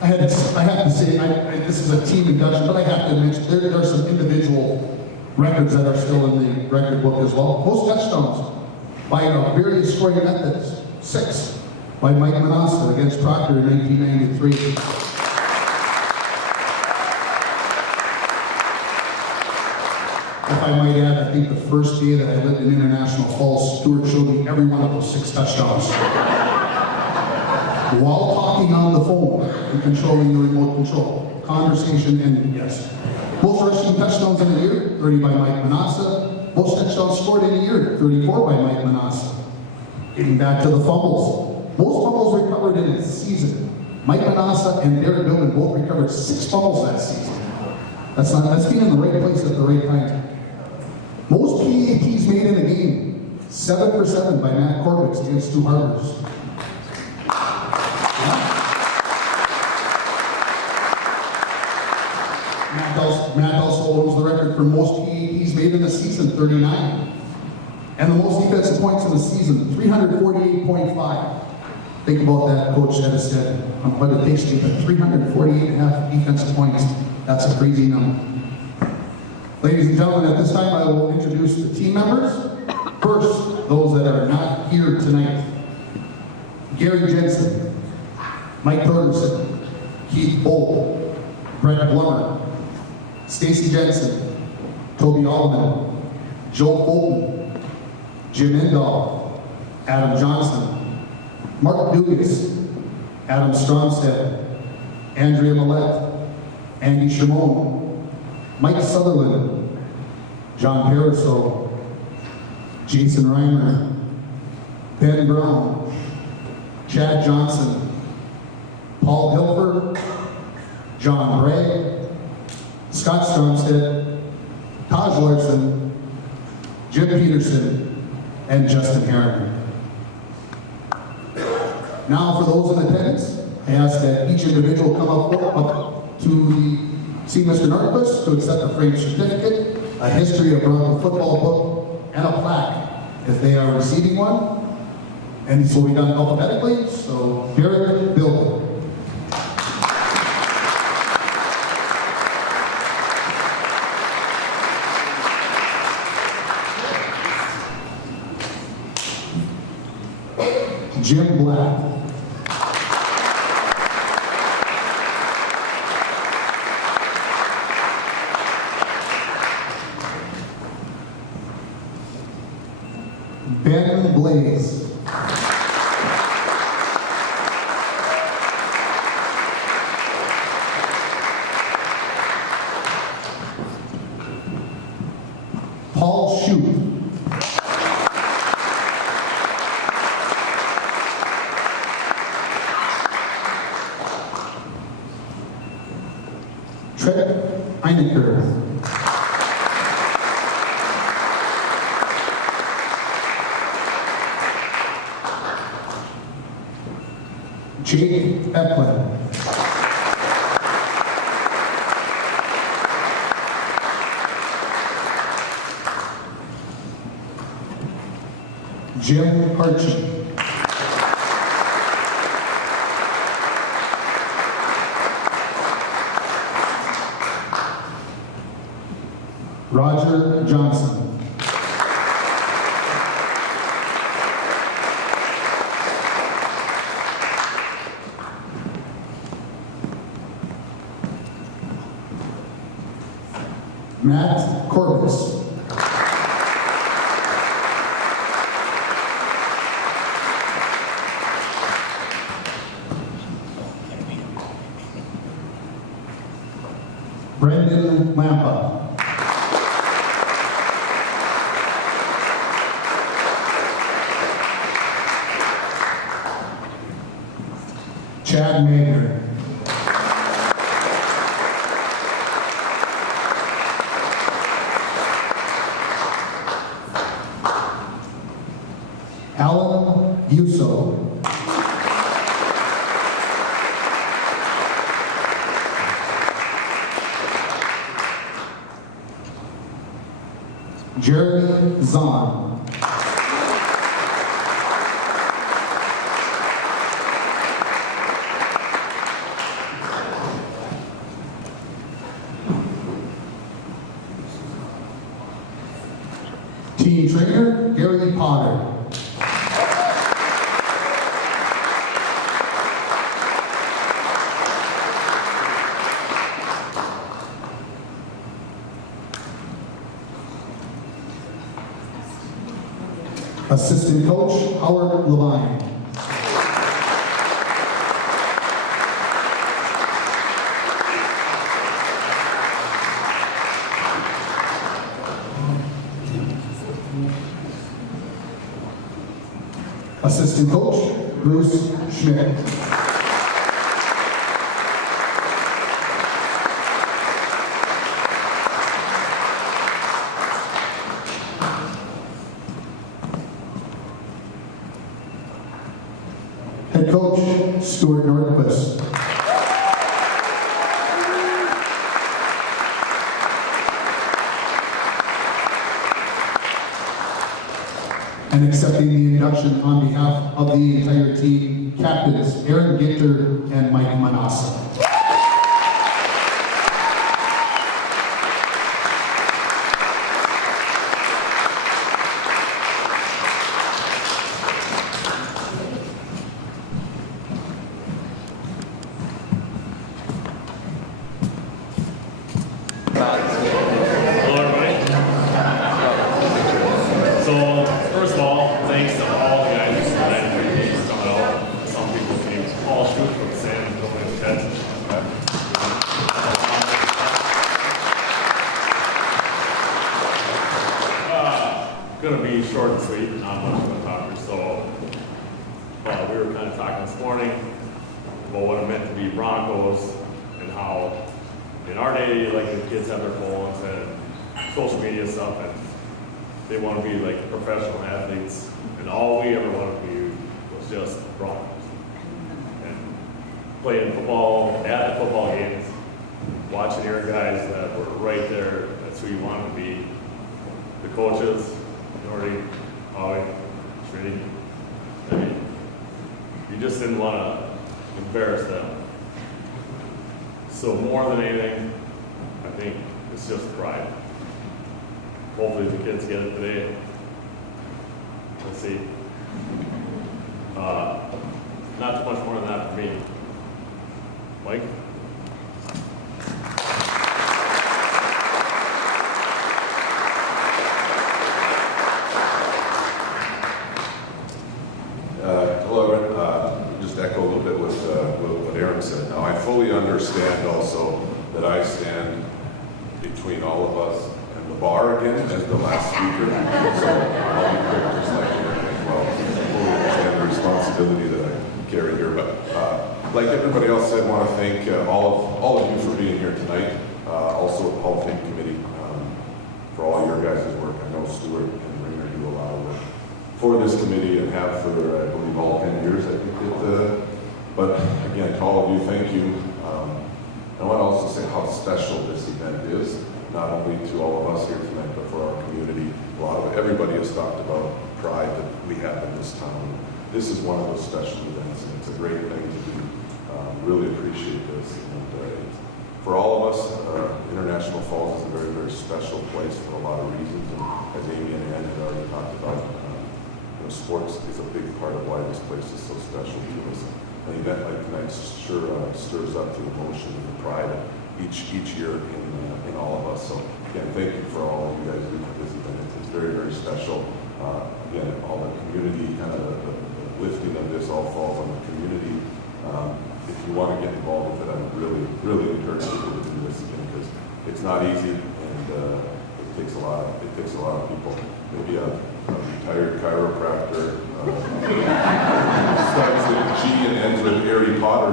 I have to say, this is a team induction, but I have to mention, there are some individual records that are still in the record book as well. Most touchdowns by various scoring methods. 6 by Mike Manassa against Proctor in 1993. If I might add, I think the first day that I lived in International Falls, Stewart showed me every one of those 6 touchdowns. While talking on the phone and controlling the remote control. Conversation ended, yes. Most rushing touchdowns in a year, 30 by Mike Manassa. Most touchdowns scored in a year, 34 by Mike Manassa. Getting back to the fumbles. Most fumbles recovered in a season. Mike Manassa and Derek Billman both recovered 6 fumbles that season. That's being in the right place at the right time. Most PATs made in a game, 7 for 7 by Matt Corvix against 2 Harbors. Matt also owns the record for most PATs made in a season, 39. And the most defensive points in the season, 348.5. Think about that, Coach Edis said, what it takes to get 348.5 defensive points. That's a crazy number. Ladies and gentlemen, at this time I will introduce the team members. First, those that are not here tonight. Gary Jensen, Mike Ferguson, Keith Bolt, Brett Blummer, Stacy Jensen, Toby Allman, Joe Fulton, Jim Endall, Adam Johnson, Mark Dugas, Adam Stromstead, Andrea Millette, Andy Shimon, Mike Sutherland, John Pariseau, Jason Reimer, Ben Brown, Chad Johnson, Paul Hilfer, John Bray, Scott Stromstead, Taj Larson, Jim Peterson, and Justin Herring. Now for those in attendance, I ask that each individual come up to see Mr. Nordquist to accept a framed certificate, a history of Bronco football book, and a plaque if they are receiving one. And this will be done alphabetically, so Derek Bill. Jim Black. Ben Blaze. Paul Shute. Jake Eklund. Jim Archie. Roger Johnson. Matt Corbis. Brendan Lampa. Chad Mager. Alan Yuso. Jeremy Zahn. Team trainer, Gary Potter. Assistant coach, Howard Levine. Assistant coach, Bruce Schmidt. Head coach, Stuart Nordquist. And accepting the induction on behalf of the entire team, captains Aaron Gitter and Mike Manassa. Hello, everybody. So, first of all, thanks to all the guys who tonight for your games coming out. Some people came all shoot from San Antonio, Texas. Gonna be short and sweet, not much of a talker. So, we were kind of talking this morning about what it meant to be Broncos and how in our day, like the kids have their phones and social media stuff, and they want to be like professional athletes, and all we ever wanted to be was just Broncos. And playing football at the football games, watching your guys that were right there, that's who you wanted to be. The coaches, Nordy, Howie, Trinity. I mean, you just didn't want to embarrass them. So more than anything, I think it's just pride. Hopefully the kids get it today. Let's see. Not too much more than that for me. Mike? Hello, just echo a little bit with what Aaron said. Now, I fully understand also that I stand between all of us and the bar again as the last speaker. So I'll be quick, just like Aaron as well. I fully understand the responsibility that I carry here. But like everybody else, I want to thank all of you for being here tonight. Also the Hall of Fame Committee for all your guys' work. I know Stuart and Ringer do a lot of work for this committee and have for, I believe, all 10 years, I think, that But again, to all of you, thank you. I want to also say how special this event is, not only to all of us here tonight, but for our community. Everybody has talked about pride that we have in this town. This is one of those special events, and it's a great thing to do. Really appreciate this. And for all of us, International Falls is a very, very special place for a lot of reasons. And as Amy and Ann had already talked about, sports is a big part of why this place is so special to us. An event like tonight sure stirs up the emotion and the pride each year in all of us. So again, thank you for all of you guys doing this event. It's very, very special. Again, all the community, kind of the lifting of this all falls on the community. If you want to get involved with it, I would really, really encourage you to do this again, because it's not easy, and it takes a lot of people. Maybe a retired chiropractor starts with G and ends with Harry Potter.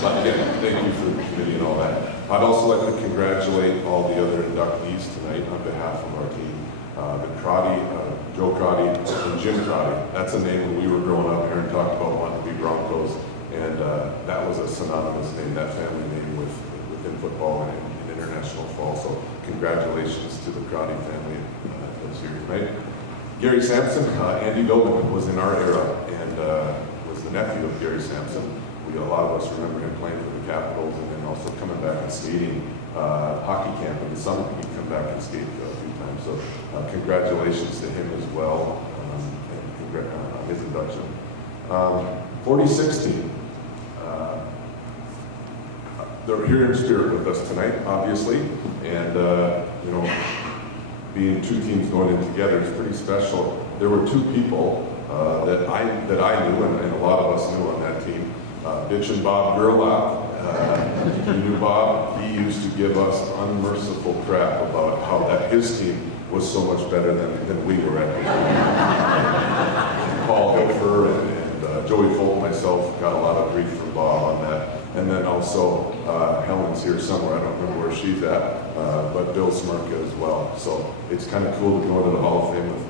But again, thank you for the committee and all that. I'd also like to congratulate all the other inductees tonight on behalf of our team. The Crotty, Joe Crotty, and Jim Crotty. That's a name when we were growing up. Aaron talked about wanting to be Broncos, and that was a synonymous name, that family name within football and in International Falls. So congratulations to the Crotty family this year tonight. Gary Sampson, Andy Billman was in our era and was the nephew of Gary Sampson. A lot of us remember him playing for the Capitals and then also coming back and skating hockey camp in the summer. He'd come back and skate a few times. So congratulations to him as well on his induction. 4016. They're here in spirit with us tonight, obviously, and being two teams going in together is pretty special. There were two people that I knew, and a lot of us knew on that team. Bitch and Bob Gerlach. You knew Bob. He used to give us unmerciful crap about how that his team was so much better than we were at the time. Paul Hilfer and Joey Folk, myself, got a lot of grief from Bob on that. And then also Helen's here somewhere. I don't remember where she's at, but Bill Smirka as well. So it's kind of cool to go into the Hall of Fame with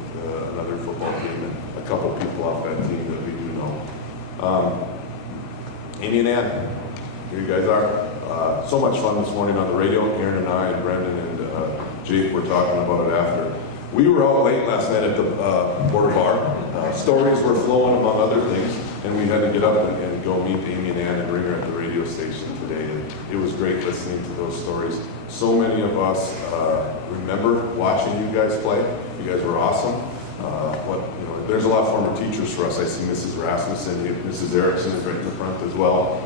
another football team and a couple people off that team that we do know. Amy and Ann, here you guys are. So much fun this morning on the radio. Aaron and I and Brendan and Jake were talking about it after. We were out late last night at the Border Bar. Stories were flowing among other things, and we had to get up and go meet Amy and Ann and bring her at the radio station today. And it was great listening to those stories. So many of us remember watching you guys play. You guys were awesome. There's a lot of former teachers for us. I see Mrs. Rasmussen, Mrs. Erickson is right in the front as well.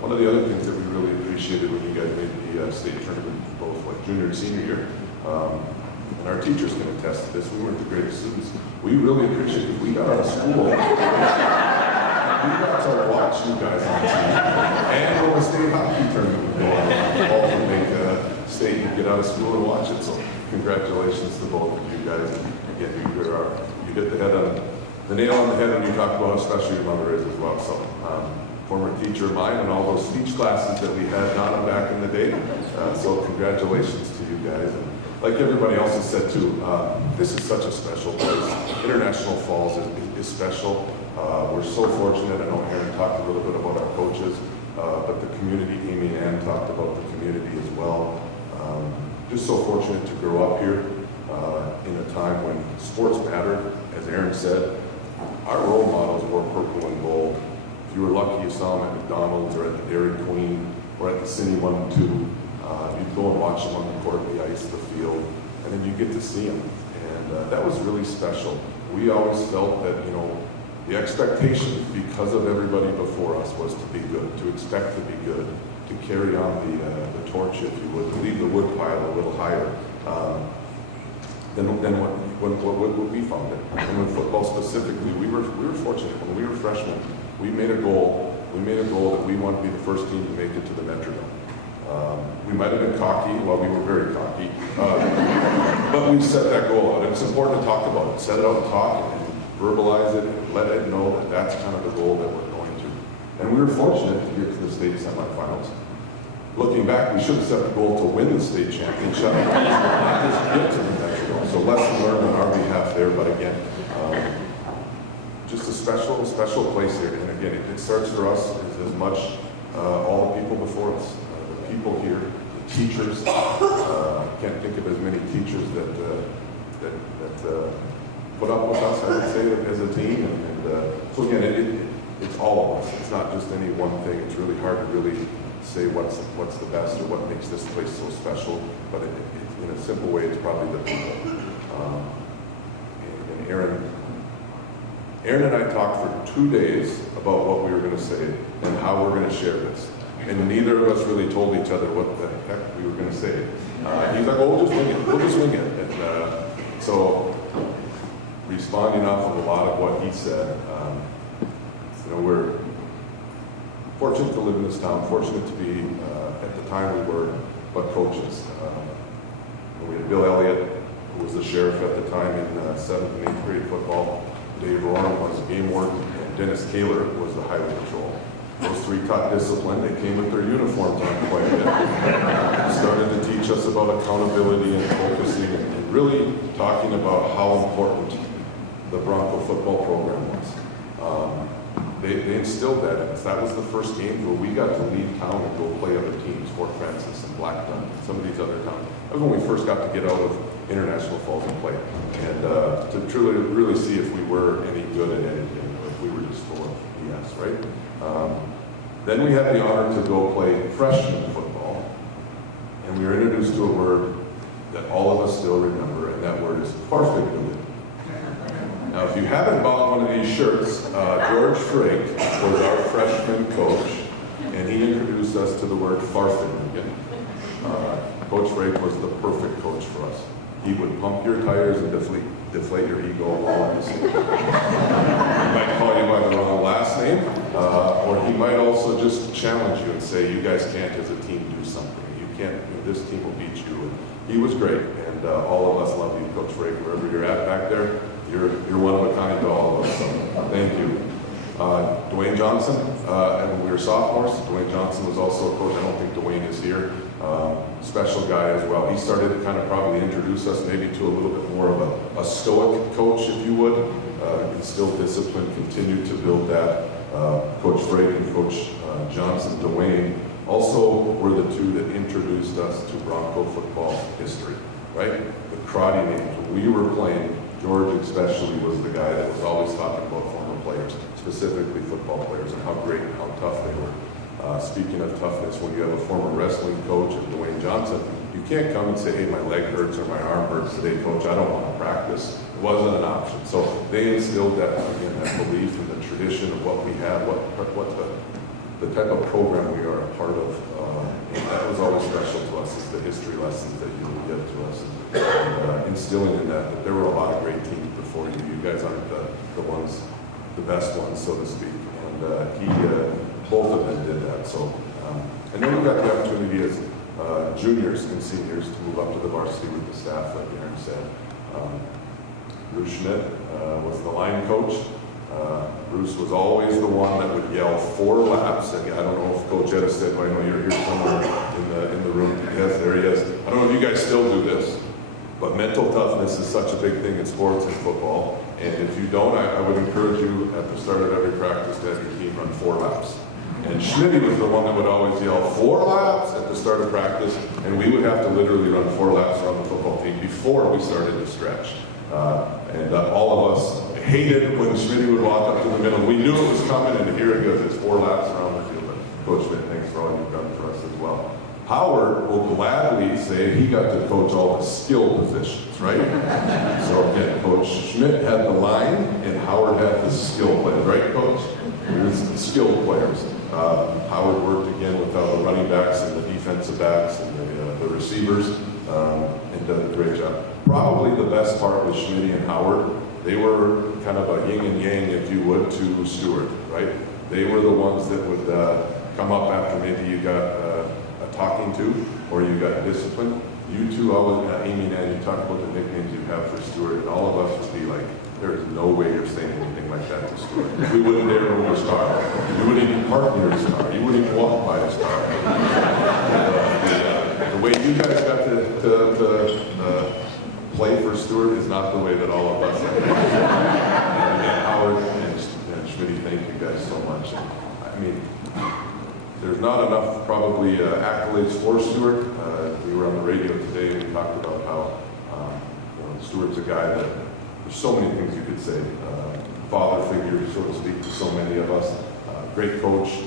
One of the other things that we really appreciated when you guys made the state tournament, both junior and senior year, and our teachers can attest to this, we weren't the greatest students. We really appreciated it. We got out of school. We got to watch you guys on TV. And when the state hockey tournament would go on, all to make state and get out of school and watch it. So congratulations to both of you guys. And again, you hit the nail on the head when you talk about how special your mother is as well. So, former teacher of mine and all those speech classes that we had Donna back in the day. So congratulations to you guys. And like everybody else has said too, this is such a special place. International Falls is special. We're so fortunate. I know Aaron talked a little bit about our coaches, but the community, Amy and Ann talked about the community as well. Just so fortunate to grow up here in a time when sports mattered. As Aaron said, our role models wore purple and gold. If you were lucky, you saw them at McDonald's or at the Dairy Queen or at the Cine 1 and 2. You'd go and watch them on the court, the ice, the field, and then you get to see them. And that was really special. We always felt that, the expectation because of everybody before us was to be good, to expect to be good, to carry on the torch, if you would, to leave the wood pile a little higher than what we found it. And with football specifically, we were fortunate. When we were freshmen, we made a goal. We made a goal that we wanted to be the first team to make it to the Metrodome. We might have been cocky, well, we were very cocky, but we set that goal out. It's important to talk about it. Set it out and talk and verbalize it and let it know that that's kind of the goal that we're going to. And we were fortunate to get to the state semifinals. Looking back, we should have set the goal to win the state championship, not just get to the Metrodome. So lesson learned on our behalf there, but again, just a special, special place here. And again, it starts for us as much all the people before us, the people here, the teachers. Can't think of as many teachers that put up with us, I would say, as a team. And so again, it's all of us. It's not just any one thing. It's really hard to really say what's the best or what makes this place so special. But in a simple way, it's probably the people. And Aaron and I talked for 2 days about what we were going to say and how we're going to share this. And neither of us really told each other what the heck we were going to say. He's like, oh, we'll just wing it. We'll just wing it. And so, responding off of a lot of what he said, we're fortunate to live in this town, fortunate to be, at the time we were, but coaches. We had Bill Elliott, who was the sheriff at the time in 7th and 8th grade football. Dave Roran was game warden, and Dennis Kaler was the highway patrol. Those three taught discipline. They came with their uniforms on quite a bit. Started to teach us about accountability and focusing and really talking about how important the Bronco football program was. They instilled that in us. That was the first game where we got to leave town and go play other teams, Fort Francis and Blackton, some of these other towns. That was when we first got to get out of International Falls and play. And to truly really see if we were any good at anything, or if we were just full of BS, right? Then we had the honor to go play freshman football, and we were introduced to a word that all of us still remember, and that word is farfignugan. Now, if you haven't bought one of these shirts, George Frake was our freshman coach, and he introduced us to the word farfignugan. Coach Frake was the perfect coach for us. He would pump your tires and deflate your ego all at the same time. He might call you by the wrong last name, or he might also just challenge you and say, you guys can't as a team do something. You can't, this team will beat you. And he was great, and all of us love you, Coach Frake, wherever you're at back there. You're one of a kind to all of us, so thank you. Dwayne Johnson, and when we were sophomores, Dwayne Johnson was also a coach. I don't think Dwayne is here. Special guy as well. He started to kind of probably introduce us maybe to a little bit more of a stoic coach, if you would. Instill discipline, continue to build that. Coach Frake and Coach Johnson, Dwayne, also were the two that introduced us to Bronco football history, right? The karate names. When we were playing, George especially was the guy that was always talking about former players, specifically football players, and how great and how tough they were. Speaking of toughness, when you have a former wrestling coach and Dwayne Johnson, you can't come and say, hey, my leg hurts or my arm hurts today, coach, I don't want to practice. It wasn't an option. So they instilled that, again, that belief and the tradition of what we had, what the type of program we are a part of. And that was always special to us, is the history lessons that you would give to us. And instilling in that there were a lot of great teams before you. You guys aren't the best ones, so to speak. And both of them did that. So, and then we got the opportunity as juniors and seniors to move up to the varsity with the staff, like Aaron said. Bruce Schmidt was the line coach. Bruce was always the one that would yell 4 laps. And I don't know if Coach Ed said, I know you're here somewhere in the room. Yes, there he is. I don't know if you guys still do this, but mental toughness is such a big thing in sports and football. And if you don't, I would encourage you at the start of every practice to have your team run 4 laps. And Schmidt was the one that would always yell 4 laps at the start of practice, and we would have to literally run 4 laps around the football team before we started to stretch. And all of us hated when Schmidt would walk up to the middle. We knew it was coming, and here it goes. It's 4 laps around the field. But Coach Schmidt, thanks for all you've done for us as well. Howard will gladly say he got to coach all the skill positions, right? So again, Coach Schmidt had the line, and Howard had the skill players, right, Coach? It was the skilled players. Howard worked again with the running backs and the defensive backs and the receivers, and did a great job. Probably the best part with Schmidt and Howard, they were kind of a yin and yang, if you would, to Stewart, right? They were the ones that would come up after maybe you got a talking to, or you got discipline. You two, Amy and Ann, you talked about the nicknames you have for Stewart, and all of us would be like, there's no way you're saying anything like that to Stewart. We wouldn't dare move a star. You wouldn't even park near a star. You wouldn't even walk by a star. The way you guys got to play for Stewart is not the way that all of us have. And Howard and much. I mean, there's not enough probably accolades for Stuart. We were on the radio today and we talked about how Stuart's a guy that there's so many things you could say. Father figure, so to speak, to so many of us. Great coach.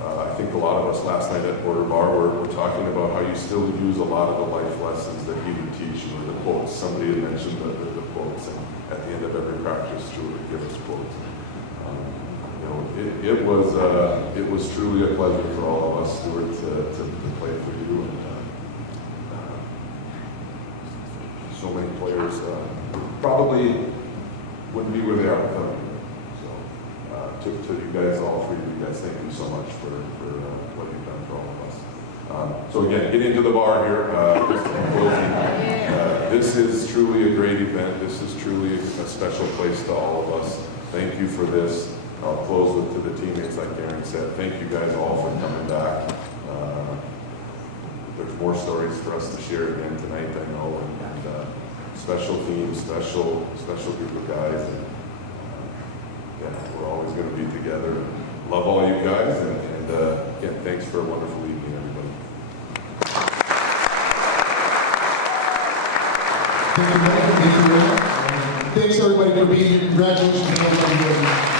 I think a lot of us last night at Border Bar were talking about how you still use a lot of the life lessons that he would teach you, or the quotes. Somebody had mentioned the quotes, and at the end of every practice, Stuart would give us quotes. It was truly a pleasure for all of us, Stuart, to play for you. And, so many players probably wouldn't be where they are without you. So, to you guys, all three of you guys, thank you so much for what you've done for all of us. So again, getting to the bar here, just in closing, this is truly a great event. This is truly a special place to all of us. Thank you for this. I'll close with to the teammates, like Aaron said. Thank you guys all for coming back. There's more stories for us to share again tonight, I know, and special team, special group of guys. And, we're always going to be together. Love all you guys, and again, thanks for a wonderful evening, everybody. Thank you, Mike. Thank you, Aaron. Thanks everybody for being here. Congratulations on everybody.